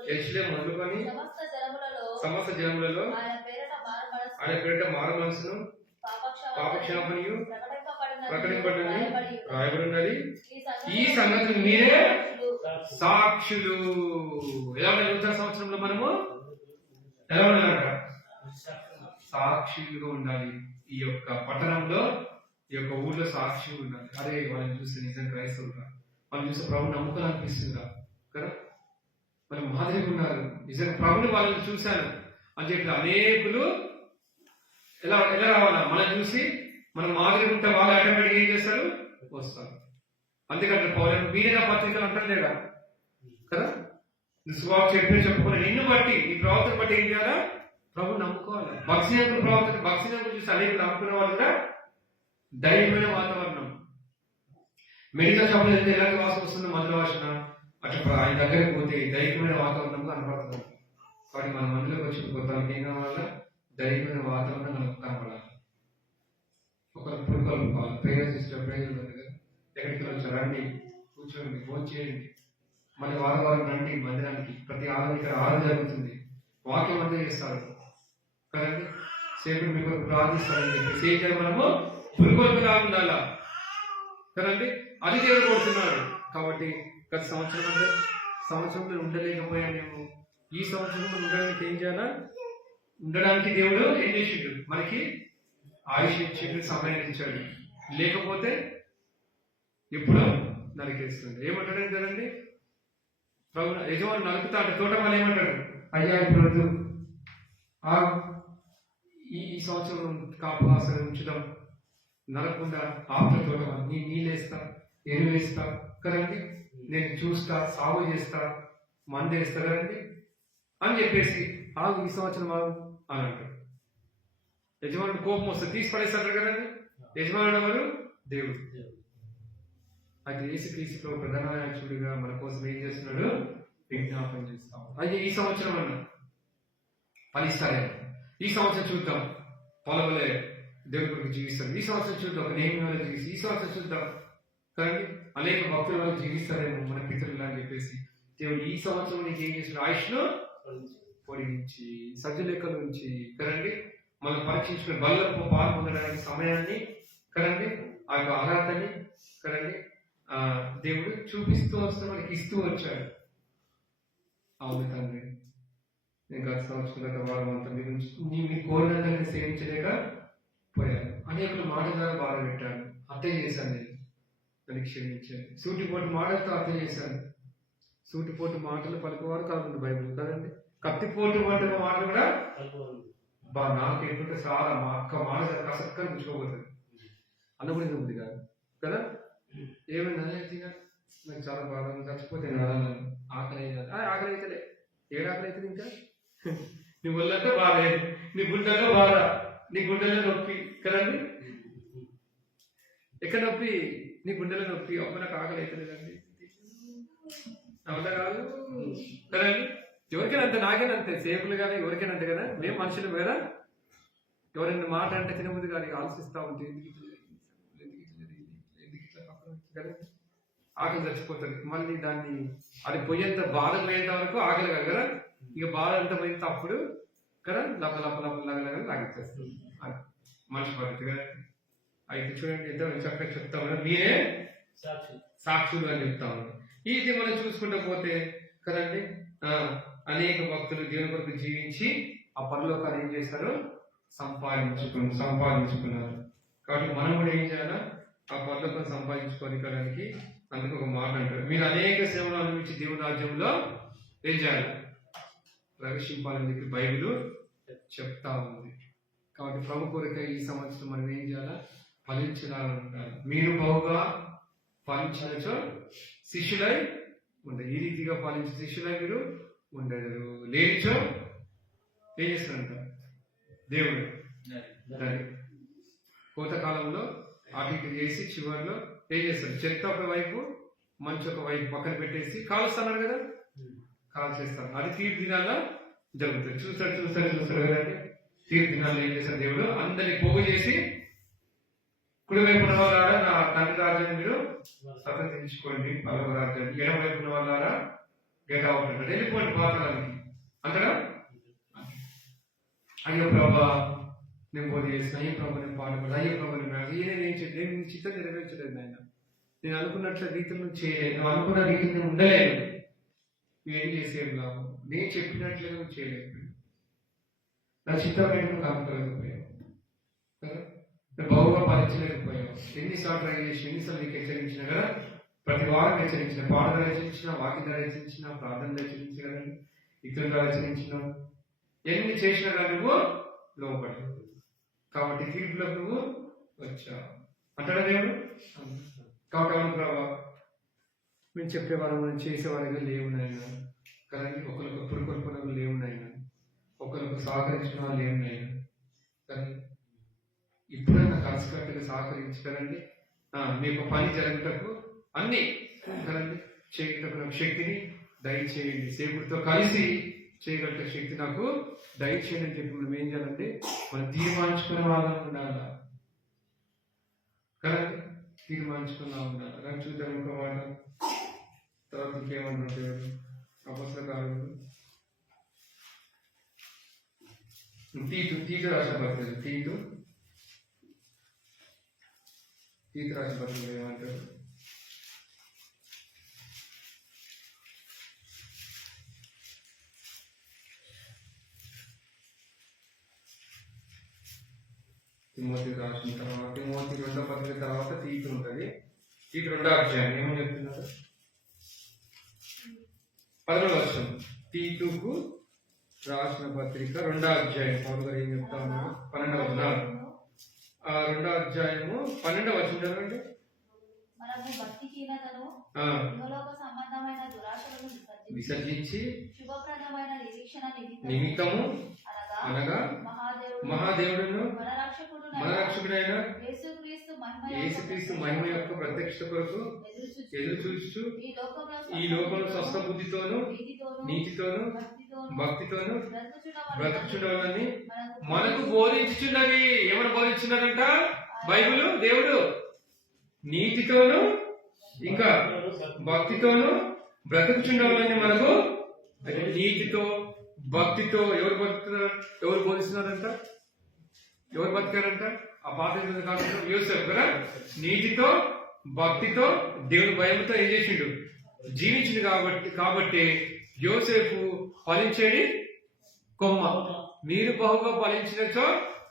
యెరూషలేము మొదలుకొని సమస్త జనములలో ఆయన పేరిట మారు మనసును పాపక్షమాపణయు ప్రకటింపబడింది రాయబడి ఉన్నది. ఈ సంగతి మీరే సాక్షులు. ఎలా ఉండాలి? నూతన సంవత్సరంలో మనము ఎలా ఉండాలంట? సాక్షులుగా ఉండాలి. ఈ యొక్క పట్టణంలో, ఈ యొక్క ఊళ్ళో సాక్షులు ఉండాలి. అరే వాళ్ళని చూస్తే నిజం క్రైస్తవులుగా, వాళ్ళని చూస్తే ప్రభు నమ్ముకొని అనిపిస్తుందా కదా. మరి మాదిరిగా ఉన్నారు, నిజంగా ప్రభుని వాళ్ళని చూశాను అని చెప్పి అనేకులు ఎలా ఎలా రావాలా? మనం చూసి మనం మాదిరిగా ఉంటే వాళ్ళు ఆటోమేటిక్ ఏం చేస్తారు? వస్తారు. అందుకంటే పౌలు మీరే పత్రికలు అంటారు లేదా కదా. సువార్త చెప్పుకుని నిన్ను బట్టి, ఈ ప్రవర్తన బట్టి ఏం చేయాలా? ప్రభు నమ్ముకోవాలి. భక్తినకుల ప్రవర్తన, భక్తినకులు చూసి అనేక నమ్ముకునే వాళ్ళు కూడా ధైర్యమైన వాతావరణం. మెడికల్ షాప్ లో అయితే ఎలాంటి వాసన వస్తుందో, మందుల వాసన, అట్లా ఆయన దగ్గరికి పోతే ధైర్యమైన వాతావరణంగా కనపడుతుంది. కాబట్టి మన మందులోకి వచ్చి పోతానికి ఏం కావాలా? ధైర్యమైన వాతావరణం మనకు కనపడాలి. ఒకరు పురుకోవాలి, ప్రేయర్ సిస్టర్ ప్రేయర్ ఉంటుంది కదా, ఎక్కడికి వచ్చి రండి, కూర్చోండి, ఫోన్ చేయండి, మళ్ళీ వారం రండి మందిరానికి. ప్రతి ఆదివారం ఇక్కడ ఆరాధన జరుగుతుంది, వాక్యం అంతా చేస్తారు కదండి. సేపుడు మీకు ప్రార్థిస్తారని చెప్పి ఏం చేయాలి? మనము పురుగొల్పుగా ఉండాలా కదండి. అది దేవుడు కోరుతున్నాడు. కాబట్టి గత సంవత్సరంలో ఉండలేకపోయాను మేము. ఈ సంవత్సరంలో ఉండడానికి ఏం చేయాలా? ఉండడానికి దేవుడు ఏం చేసిండు? మనకి ఆయుష్ ఇచ్చిండు, సమయం ఇచ్చాడు. లేకపోతే ఎప్పుడో నరికేస్తుంది. ఏమంటాడు కదండి ప్రభు యజమాని నలుపుతా అంటే తోట వాళ్ళు ఏమంటాడు? అయ్యా ఇప్పుడు ఈ సంవత్సరం కాపు ఆసనం ఉంచుదాం, నరకుండా ఆకుల తోట నీళ్ళు వేస్తా, ఎరువు వేస్తా కదండి, నేను చూస్తా, సాగు చేస్తా, మందు వేస్తా కదండి అని చెప్పేసి ఆగు ఈ సంవత్సరం ఆగు అని అంటాడు. యజమానుడు కోపం వస్తుంది, తీసి పడేస్తాడు కదండి. యజమానుడు ఎవరు? దేవుడు. అది యేసుక్రీస్తు ప్రధాన యాజకుడిగా మన కోసం ఏం చేస్తున్నాడు? విజ్ఞాపన చేస్తాం. అది ఈ సంవత్సరం అన్నా ఫలిస్తారేమో, ఈ సంవత్సరం చూద్దాం పొలవలే దేవుడి కొరకు జీవిస్తాం, ఈ సంవత్సరం చూద్దాం ఒక నియమాలు జీవిస్తాం, ఈ సంవత్సరం చూద్దాం కానీ అనేక భక్తుల వల్ల జీవిస్తారేమో మన పితరులు అని చెప్పేసి దేవుడు ఈ సంవత్సరం నీకు ఏం చేసిన ఆయుష్ను పొడిగించి సజ్జలెక్కల నుంచి కదండి మనం పరీక్షించుకుని బల్లపు పాలు పొందడానికి సమయాన్ని కదండి ఆ యొక్క అర్హతని కదండి దేవుడు చూపిస్తూ వస్తూ మనకి ఇస్తూ వచ్చాడు. అవును తండ్రి, నేను గత సంవత్సరం గత వారం అంతా మీ కోరినంతగా సేవించలేక పోయాను, అనేకులు మాట ద్వారా బాధ పెట్టాను, హత్య చేశాను, నేను నన్ను క్షమించాను. సూటిపోటు మాటలతో హత్య చేశాను. సూటిపోటు మాటలు పలుకువారు కాదు బైబిల్ కదండి. కత్తిపోటు మాటలు కూడా నాకు ఎప్పుడు చాలా మా అక్క మాట కసక్కని ఉంచుకోబోతుంది అన్నప్పుడు ఉంది కాదు కదా. ఏమైనా నాకు చాలా బాధ చచ్చిపోతే ఆకలి ఆకలి అవుతలే, ఏడు ఆకలి అవుతుంది ఇంకా నీ ఒళ్ళంతా బాధే, నీ గుండెల్లో బాధ, నీ గుండెల్లో నొప్పి కదండి. ఎక్కడ నొప్పి? నీ గుండెలో నొప్పి. అమ్మ నాకు ఆకలి అవుతలేదండి, అవునా కాదు కదండి. ఎవరికైనా అంతే, నాకైనా అంతే, సేపులు కానీ ఎవరికైనా అంతే కదా. మేము మనుషులు కదా, ఎవరైనా మాట అంటే తినబుద్ధి కానీ ఆలోచిస్తూ ఉంటే ఎందుకు ఇట్లా కదా ఆకలి చచ్చిపోతుంది. మళ్ళీ దాన్ని అది పోయేంత బాధ పోయేంత వరకు ఆకలి కాదు కదా. ఇక బాధ అంతా పోయేంత అప్పుడు కదా లప లప లప లగలగా తాగిచ్చేస్తుంది మనిషి పద్ధతి కదా. అయితే చూడండి ఎంత చక్కగా చెప్తాము, మీరే సాక్షులు అని చెప్తాము. ఇది మనం చూసుకుంటూ పోతే కదండి అనేక భక్తులు దేవుని కొరకు జీవించి ఆ పరలోకాన్ని ఏం చేశారు? సంపాదించుకున్నారు. కాబట్టి మనం కూడా ఏం చేయాలా? ఆ పరలోకాన్ని సంపాదించుకోవడానికి అందుకు ఒక మాట అంటారు, మీరు అనేక సేవలు అనుభవించి దేవుని రాజ్యంలో ఏం చేయాలి? ప్రవేశింపాలని చెప్పి బైబిల్ చెప్తా ఉంది. కాబట్టి ప్రభు కొరక ఈ సంవత్సరం మనం ఏం చేయాలా? ఫలించాలని ఉంటారు. మీరు బహుగా ఫలించినచో శిష్యులై ఉండదు. ఈ రీతిగా ఫలించిన శిష్యులై మీరు ఉండదు. లేనిచో ఏం చేస్తారంట దేవుడు కోతకాలంలో అటు ఇటు చేసి చివరిలో ఏం చేస్తారు? చెత్త ఒక వైపు మంచి ఒక వైపు పక్కన పెట్టేసి కాలుస్తున్నారు కదా, కాల్ చేస్తారు. అది తీర్పు దినాల్లో జరుగుతుంది. చూస్తాడు కదండి. తీర్పు దినాల్లో ఏం చేస్తారు? దేవుడు అందరినీ పోగు చేసి కుడివైపు ఉన్న వాళ్ళారా నా తండ్రి రాజ్యాన్ని మీరు స్వతంత్రించుకోండి, పదవ రాజ్యాన్ని, ఎడమ వైపు ఉన్న వాళ్ళారా గెట్ అవుట్ అంటారు, వెళ్ళిపోండి పాత్రలకి అంతగా. అయ్యో ప్రభా నేను బోధ చేసిన, అయ్యో ప్రభా నేను పాడుకోలేదు, అయ్యో ప్రభా నేను చిత్తం నెరవేర్చలేదు నాయన, నేను అనుకున్నట్ల రీతిలో చేయలేదు, నువ్వు అనుకున్న రీతిని ఉండలేదు, నువ్వేం చేసేది లాభం, నేను చెప్పినట్లుగా నువ్వు చేయలేదు, నా చిత్తమైన కాకపోలేకపోయావు కదా, నువ్వు బహుగా ఫలించలేకపోయావు. ఎన్నిసార్లు ట్రై చేసి ఎన్నిసార్లు నీకు హెచ్చరించినా కదా, ప్రతి వారం హెచ్చరించిన, పాటలు హెచ్చరించిన, వాక్యం హెచ్చరించిన, ప్రార్థనలు హెచ్చరించగలను, ఇతరులు హెచ్చరించినావు, ఎన్ని చేసినా కానీ నువ్వు లోపడలేదు. కాబట్టి తీర్పులకు నువ్వు వచ్చావు అంటాడా దేవుడు. కాబట్టి అవును ప్రభావ మేము చెప్పేవారు మనం చేసేవారుగా లేవు నాయన కదండి. ఒకరికి పురుకొల్పనలు లేవు నాయన, ఒకరికి సహకరించిన వాళ్ళు లేవు నాయన. కానీ ఇప్పుడైనా కలిసికట్టుగా సహకరించి కదండి మీ యొక్క పని జరుగుటకు అన్ని కదండి చేయటకు నాకు శక్తిని దయచేయండి, సేపుడితో కలిసి చేయగలిగే శక్తి నాకు దయచేయండి అని చెప్పి మనం ఏం చేయాలంటే మనం తీర్మానించుకునే వాళ్ళని ఉండాలా కదండి, తీర్మానించుకున్నా ఉండాలి. కానీ చూద్దాం ఇంకో మాట తర్వాత ఇంకేమంటారు అపసరకారులు తీతు రాసిన పత్రిక, తీతు రాసిన పత్రిక ఏమంటారు? తిమోతి రాసిన తర్వాత తిమోతి 2వ పత్రిక తర్వాత తీతు ఉంటుంది. తీతు 2వ అధ్యాయం ఏమని చెప్తున్నారు? 10వ వచనం తీతుకు రాసిన పత్రిక 2వ అధ్యాయం పౌలు గారు ఏం చెప్తా ఉన్నారు? 12వ వచనం రెండో అధ్యాయము 12వ వచనం చదవండి. మనము భక్తిహీనతను ఆ, ఇహలోక సంబంధమైన దురాశలను విసర్జించి శుభప్రదమైన నిరీక్షణ నిమిత్తము అనగా మహాదేవుడు మహాదేవుడును మన మన రక్షకుడైన యేసుక్రీస్తు మహిమ యొక్క ప్రత్యక్షత కొరకు ఎదురు చూస్తూ ఈ లోకంలో స్వస్థ బుద్ధితోను నీతితోను భక్తితోను బ్రతుకుచుండాలని మనకు బోధించుచున్నది. ఎవరు బోధించున్నారంట? బైబిల్ దేవుడు. నీతితోను ఇంకా భక్తితోను బ్రతుకుచుండాలని మనకు. అయితే నీతితో భక్తితో ఎవరు బతుకుతున్నారు? ఎవరు బోధిస్తున్నారంట? ఎవరు బతికారంట? ఆ పాత కాలంలో యోసేపు కదా, నీతితో భక్తితో దేవుని భయంతో ఏం చేసిండు? జీవించిండు. కాబట్టి యోసేపు ఫలించేది కొమ్మ. మీరు బహుగా ఫలించినచో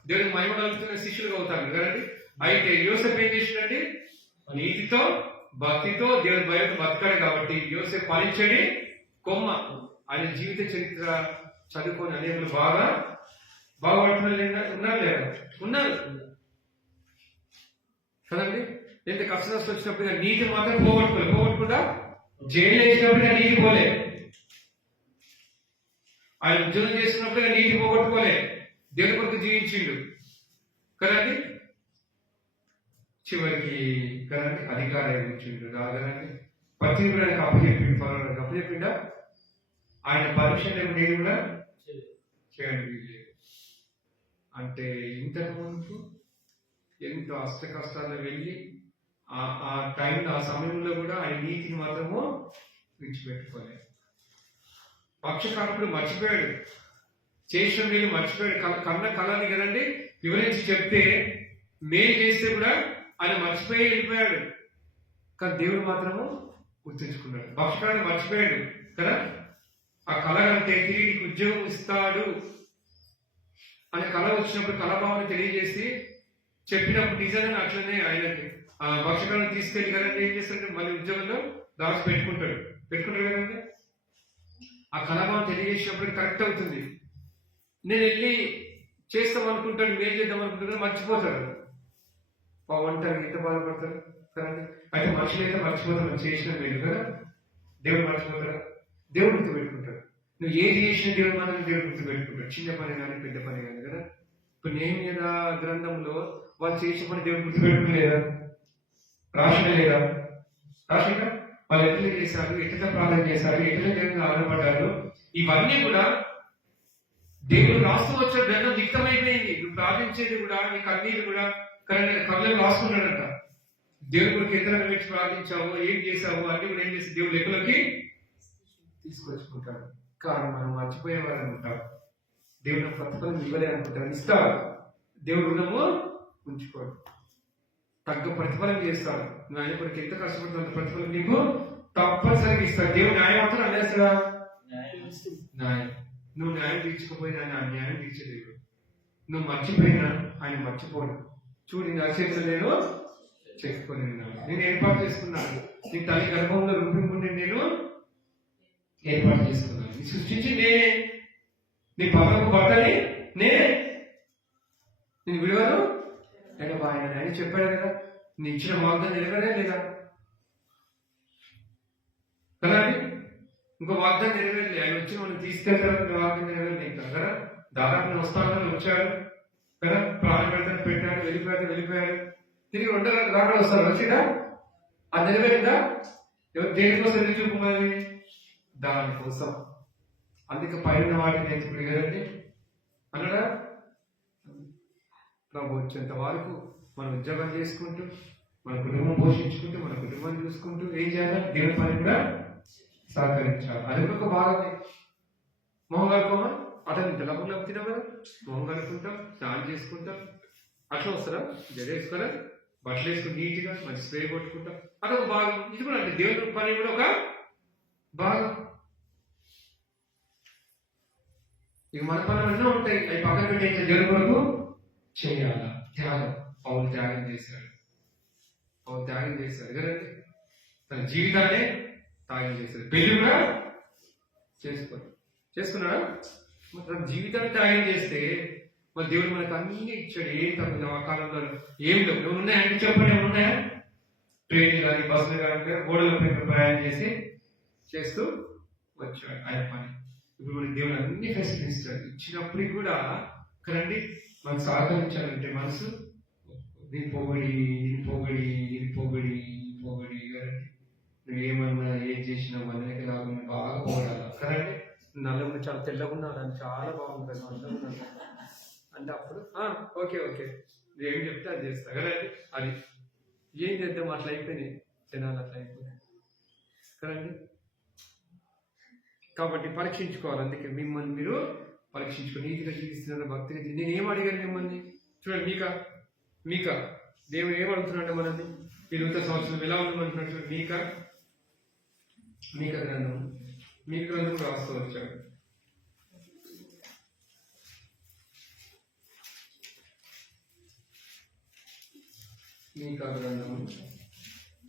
దేవుని మహిమ కలుగుతున్న శిష్యులుగా అవుతారు కదండి. అయితే యోసేపు ఏం చేసిండండి? నీతితో భక్తితో దేవుని భయంతో బతకాడు. కాబట్టి యోసేపు ఫలించేది కొమ్మ. ఆయన జీవిత చరిత్ర చదువుకొని అనేకులు బాగుపడుతున్నారు. ఉన్నారు లేదా? ఉన్నారు కదండి. ఎంత కష్ట నష్టం వచ్చినప్పుడు నీతి మాత్రం పోగొట్టుకుండా జైలు వేసినప్పుడు నీతి పోలే. ఆయన ఉద్యోగం చేస్తున్నప్పుడు నీతి పోగొట్టుకోలే. దేవుని కొరకు జీవించిండు కదండి. చివరికి కదండి అధికారం ఇచ్చిండు రాదండి. ప్రతి కూడా ఆయనకు అప్పచెప్పిండు. పర్వాలేదు అప్పచెప్పిండా? ఆయన పరీక్ష నేను కూడా చేయండి. అంటే ఇంతకు ముందు ఎంతో అష్ట కష్టాల్లో వెళ్ళి ఆ టైంలో ఆ సమయంలో కూడా ఆయన నీతిని మాత్రము విడిచిపెట్టుకోలేదు. పక్షకాలప్పుడు మర్చిపోయాడు. చేసిన వీళ్ళు మర్చిపోయాడు. కన్న కళని కదండి వివరించి చెప్తే మేలు చేస్తే కూడా ఆయన మర్చిపోయి వెళ్ళిపోయాడు. కానీ దేవుడు మాత్రము గుర్తుంచుకున్నాడు. పక్షకాలను మర్చిపోయాడు కదా. ఆ కళ అంటే తిరిగి నీకు ఉద్యోగం ఇస్తాడు అనే కళ వచ్చినప్పుడు కళాభావాన్ని తెలియజేసి చెప్పినప్పుడు నిజంగా అట్లనే ఆయనకి ఆ భక్షకాలను తీసుకెళ్లి కదండి ఏం చేస్తాడు? మళ్ళీ ఉద్యోగంలో దాచి పెట్టుకుంటాడు కదండి. ఆ కళాభావం తెలియజేసినప్పుడు కరెక్ట్ అవుతుంది. నేను వెళ్ళి చేస్తాం అనుకుంటాడు, మేలు చేద్దాం అనుకుంటాడు, మర్చిపోతాడు. వంటారు ఎంత బాధపడతాడు కదండి. అయితే మనుషులు అయితే మర్చిపోతాడు చేసిన మేలు కదా. దేవుడు మర్చిపోతాడు? దేవుడు గుర్తుపెట్టుకుంటాడు. నువ్వు ఏది చేసిన దేవుడు మాత్రం దేవుడు గుర్తుపెట్టుకుంటాడు. చిన్న పని కానీ పెద్ద పని కానీ కదా. ఇప్పుడు నేమ్యద గ్రంథంలో వాళ్ళు చేసిన పని దేవుడు గుర్తుపెట్టుకోలేదా? రాసిలేదా? రాసిక వాళ్ళు ఎట్లా చేశారు, ఎట్లా ప్రార్థన చేశారు, ఎట్లా దేవుని ఆధారపడ్డారు, ఇవన్నీ కూడా దేవుడు రాస్తూ వచ్చే గ్రంథం లిఖితమైపోయింది. నువ్వు ప్రార్థించేది కూడా నీ కన్నీళ్ళు కూడా కళ్ళని రాసుకున్నాడంట. దేవుడి కొరకు ఎక్కడ పెట్టి ప్రార్థించావు, ఏం చేశావు అన్ని కూడా ఏం చేసి దేవుడు లెక్కలోకి తీసుకొచ్చుకుంటాడు. కానీ మనం మర్చిపోయేవారు అనుకుంటాం. దేవుడు ప్రతిఫలం ఇవ్వలే అనుకుంటారు. ఇస్తాడు దేవుడు, రుణము ఉంచుకోడు. తగ్గ ప్రతిఫలం చేస్తాడు. నువ్వు ఆయన కొరకు ఎంత కష్టపడుతున్న ప్రతిఫలం నీకు తప్పనిసరిగా ఇస్తాడు. దేవుడు న్యాయం మాత్రం అనేసరా న్యాయం. నువ్వు న్యాయం తీర్చుకోపోయినా ఆయన న్యాయం తీర్చలేడు. నువ్వు మర్చిపోయినా ఆయన మర్చిపోడు. చూడు నా చేతులు నేను చెప్పుకొని నేను ఏర్పాటు చేసుకున్నాను. నీ తల్లి గర్భంలో రూపింపుండి నేను ఏర్పాటు చేసుకున్నాను. నీ సృష్టించి నేనే, నీ పవనకు బట్టని నేనే, నేను విడవను నేను ఆయన చెప్పాడు కదా. నీ ఇచ్చిన వాగ్దానం నెరవేరే లేదా కదా అండి. ఇంకో వాగ్దానం నెరవేరలే. ఆయన వచ్చి మనం తీసుకెళ్తారు వాగ్దానం నెరవేరలేదు కదా. దాదాపు నేను వస్తానని వచ్చాడు కదా. ప్రాణం పెడతాను పెట్టాడు, వెళ్ళిపోయాడు. తిరిగి రాకడ వస్తాడు. వచ్చిందా? అది నెరవేరిందా? ఎవరు దేనికోసం ఎదురు చూపున్నది? దానికోసం. అందుకే పైన వాటిని నేర్చుకునే కదండి అన్నాడా. ప్రభు వచ్చేంత వరకు మనం ఉద్యోగం చేసుకుంటూ, మన కుటుంబం పోషించుకుంటూ, మన కుటుంబాన్ని చూసుకుంటూ ఏం చేయాలి? దేవుని పని కూడా సహకరించాలి. అది ఒక భాగమే. మొహం కలుపుకోమా అతను ఇంత డబ్బులు తినాం కదా. మొహం కలుపుకుంటాం, స్నానం చేసుకుంటాం, అట్లా వస్తారా? జడ వేసుకోరా, బట్టలు వేసుకుని నీట్గా మంచి స్ప్రే కొట్టుకుంటాం. అదొక భాగం. ఇది కూడా అంటే దేవుని పని కూడా ఒక భాగం. ఇక మన పనులు ఎన్నో ఉంటాయి. అవి పక్కన పెట్టి దేవుని కొరకు చేయాల. త్యాగం. పౌలు త్యాగం చేశాడు కదండి. తన జీవితాన్ని త్యాగం చేశాడు. పెళ్లి కూడా చేసుకున్నాడా? తన జీవితాన్ని త్యాగం చేస్తే మరి దేవుడు మనకు అన్ని ఇచ్చాడు. ఏం తప్పదు ఆ కాలంలో ఏం లేవు. ఏమైనా ఉన్నాయంటే చెప్పండి, ఏమైనా ఉన్నాయా? ట్రైన్ కానీ బస్సులు కానీ ఓడలపై ప్రయాణం చేస్తూ వచ్చాడు ఆయన పని. ఇప్పుడు మనకి దేవుడు అన్ని ఫెసిలిటీస్ ఇచ్చాడు. ఇచ్చినప్పటికి కూడా కదండి మనకు సహకరించాలంటే మనసు దీని పొగడి కదండి. నువ్వు ఏమన్నా ఏం చేసినా మనకి లాగా బాగా పొగడాలి కదండి. నల్లగా చాలా తెల్లగా ఉన్నాడు అని చాలా బాగుంటుంది అందరూ అంటే అప్పుడు ఓకే నువ్వు ఏం చెప్తే అది చేస్తా కదండి. అది ఏం చేద్దాం, అట్లా అయిపోయినాయి జనాలు, అట్లా అయిపోయినాయి కదండి. కాబట్టి పరీక్షించుకోవాలి. అందుకే మిమ్మల్ని మీరు పరీక్షించుకో. నీతిగా జీవిస్తున్నారు, భక్తిగా నేను ఏం అడిగాను మిమ్మల్ని? చూడండి, మీక దేవుడు ఏం అడుగుతున్నాడు మనల్ని? ఈ నూతన సంవత్సరం ఎలా ఉందనుకుంటున్నాడు? చూడండి, మీక గ్రంథం రాస్తూ వచ్చాడు. మీకా గ్రంథం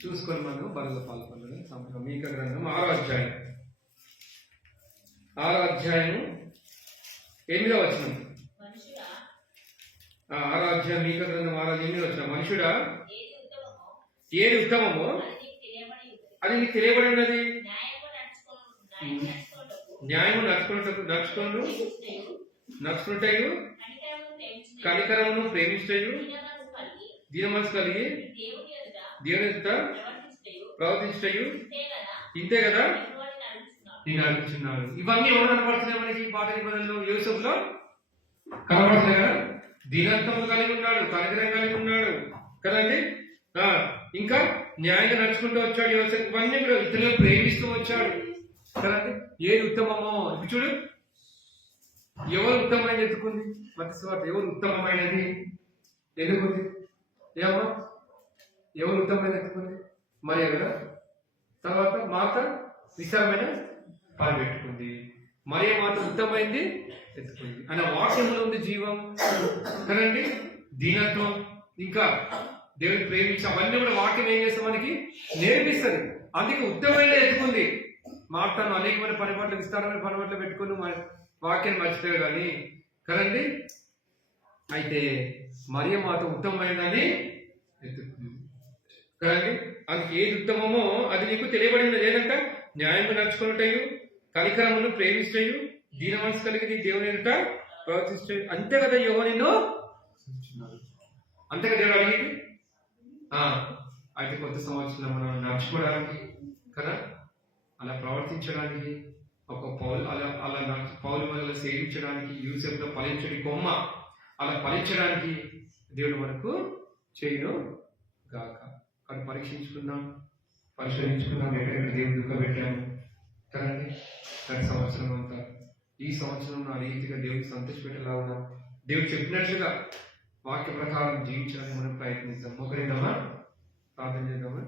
చూసుకొని మనం బలలో పాల్గొనడం సంవత్సరం. మీకా గ్రంథం 6వ అధ్యాయం 8వ వచనం. 6వ అధ్యాయం మీకా గ్రంథం 8వ వచనం. మనుషుడా, ఏది ఉత్తమమో అది నీకు తెలియబడి ఉన్నది. న్యాయము నడుచుకుంటూ కనికరమును ప్రేమించటయు దీన మనసు కలిగి దేవుని ఎదుట ప్రవర్తించటయు ఇంతే కదా నేను అడుగుతున్నాను. ఇవన్నీ ఎవరు కనబడుతున్నాయి మనకి? పాత నిబంధనలో యోసేపులో కనబడుతున్నాయి కదా. దీనత్వం కలిగి ఉన్నాడు, కనికరం కలిగి ఉన్నాడు కదండి. ఇంకా న్యాయంగా నడుచుకుంటూ వచ్చాడు యోసేపు. ఇవన్నీ కూడా ఇతరులను ప్రేమిస్తూ వచ్చాడు కదండి. ఏది ఉత్తమమో ఇప్పుడు చూడు, ఎవరు ఉత్తమమైనది ఎత్తుకుంది? మత స్వార్థ ఎవరు ఉత్తమమైనది ఎదుగుంది? ఏమో ఎవరు ఉత్తమమైన ఎత్తుకుంది? మరియ కదా. తర్వాత మాత విశాలమైన పాలు పెట్టుకుంది. మరియ మాత ఉత్తమైంది ఎత్తుకుంది. అనే వాక్యంలో ఉంది జీవం కదండి, దీనత్వం, ఇంకా దేవుని ప్రేమించి అవన్నీ కూడా వాక్యం ఏం చేస్తే మనకి నేర్పిస్తుంది. అందుకే ఉత్తమైన ఎత్తుకుంది. మాటను అనేకమైన పనిపాట్లు విస్తారమైన పనిపాట్లు పెట్టుకుని వాక్యాన్ని మర్చిపోయావు కానీ కదండి. అయితే మరియ మాత ఉత్తమమైనదని ఎత్తుకుంది కదండి. అందుకే ఏది ఉత్తమమో అది నీకు తెలియబడింది. లేదంట న్యాయంగా నడుచుకున్నట్టయు కనికరమును ప్రేమించటయు దీన మనసు కలిగి దేవుని ఎదుట ప్రవర్తించు. అంతే కదా యెహోవా నిన్ను అంతే కదా దేవుడు అడిగింది. అయితే కొత్త సంవత్సరంలో మనం నడుచుకోవడానికి కదా, అలా ప్రవర్తించడానికి ఒక పౌలు అలా పౌలు వల్ల సేవించడానికి, యూసెఫ్లో ఫలించడి కొమ్మ అలా ఫలించడానికి దేవుడు మనకు చేయను గాక. కానీ పరిశోధించుకుందాం ఎక్కడెక్కడ దేవుడు దుఃఖపెట్టాము కదండి. గత సంవత్సరం అంతా ఈ సంవత్సరం ఆ రీతిగా దేవుడికి సంతోషపెట్టేలా ఉన్నాం. దేవుడు చెప్పినట్లుగా వాక్య ప్రకారం జీవించడానికి మనం ప్రయత్నిద్దాం. ఒకరిద్దామా, ప్రార్థన చేద్దామా?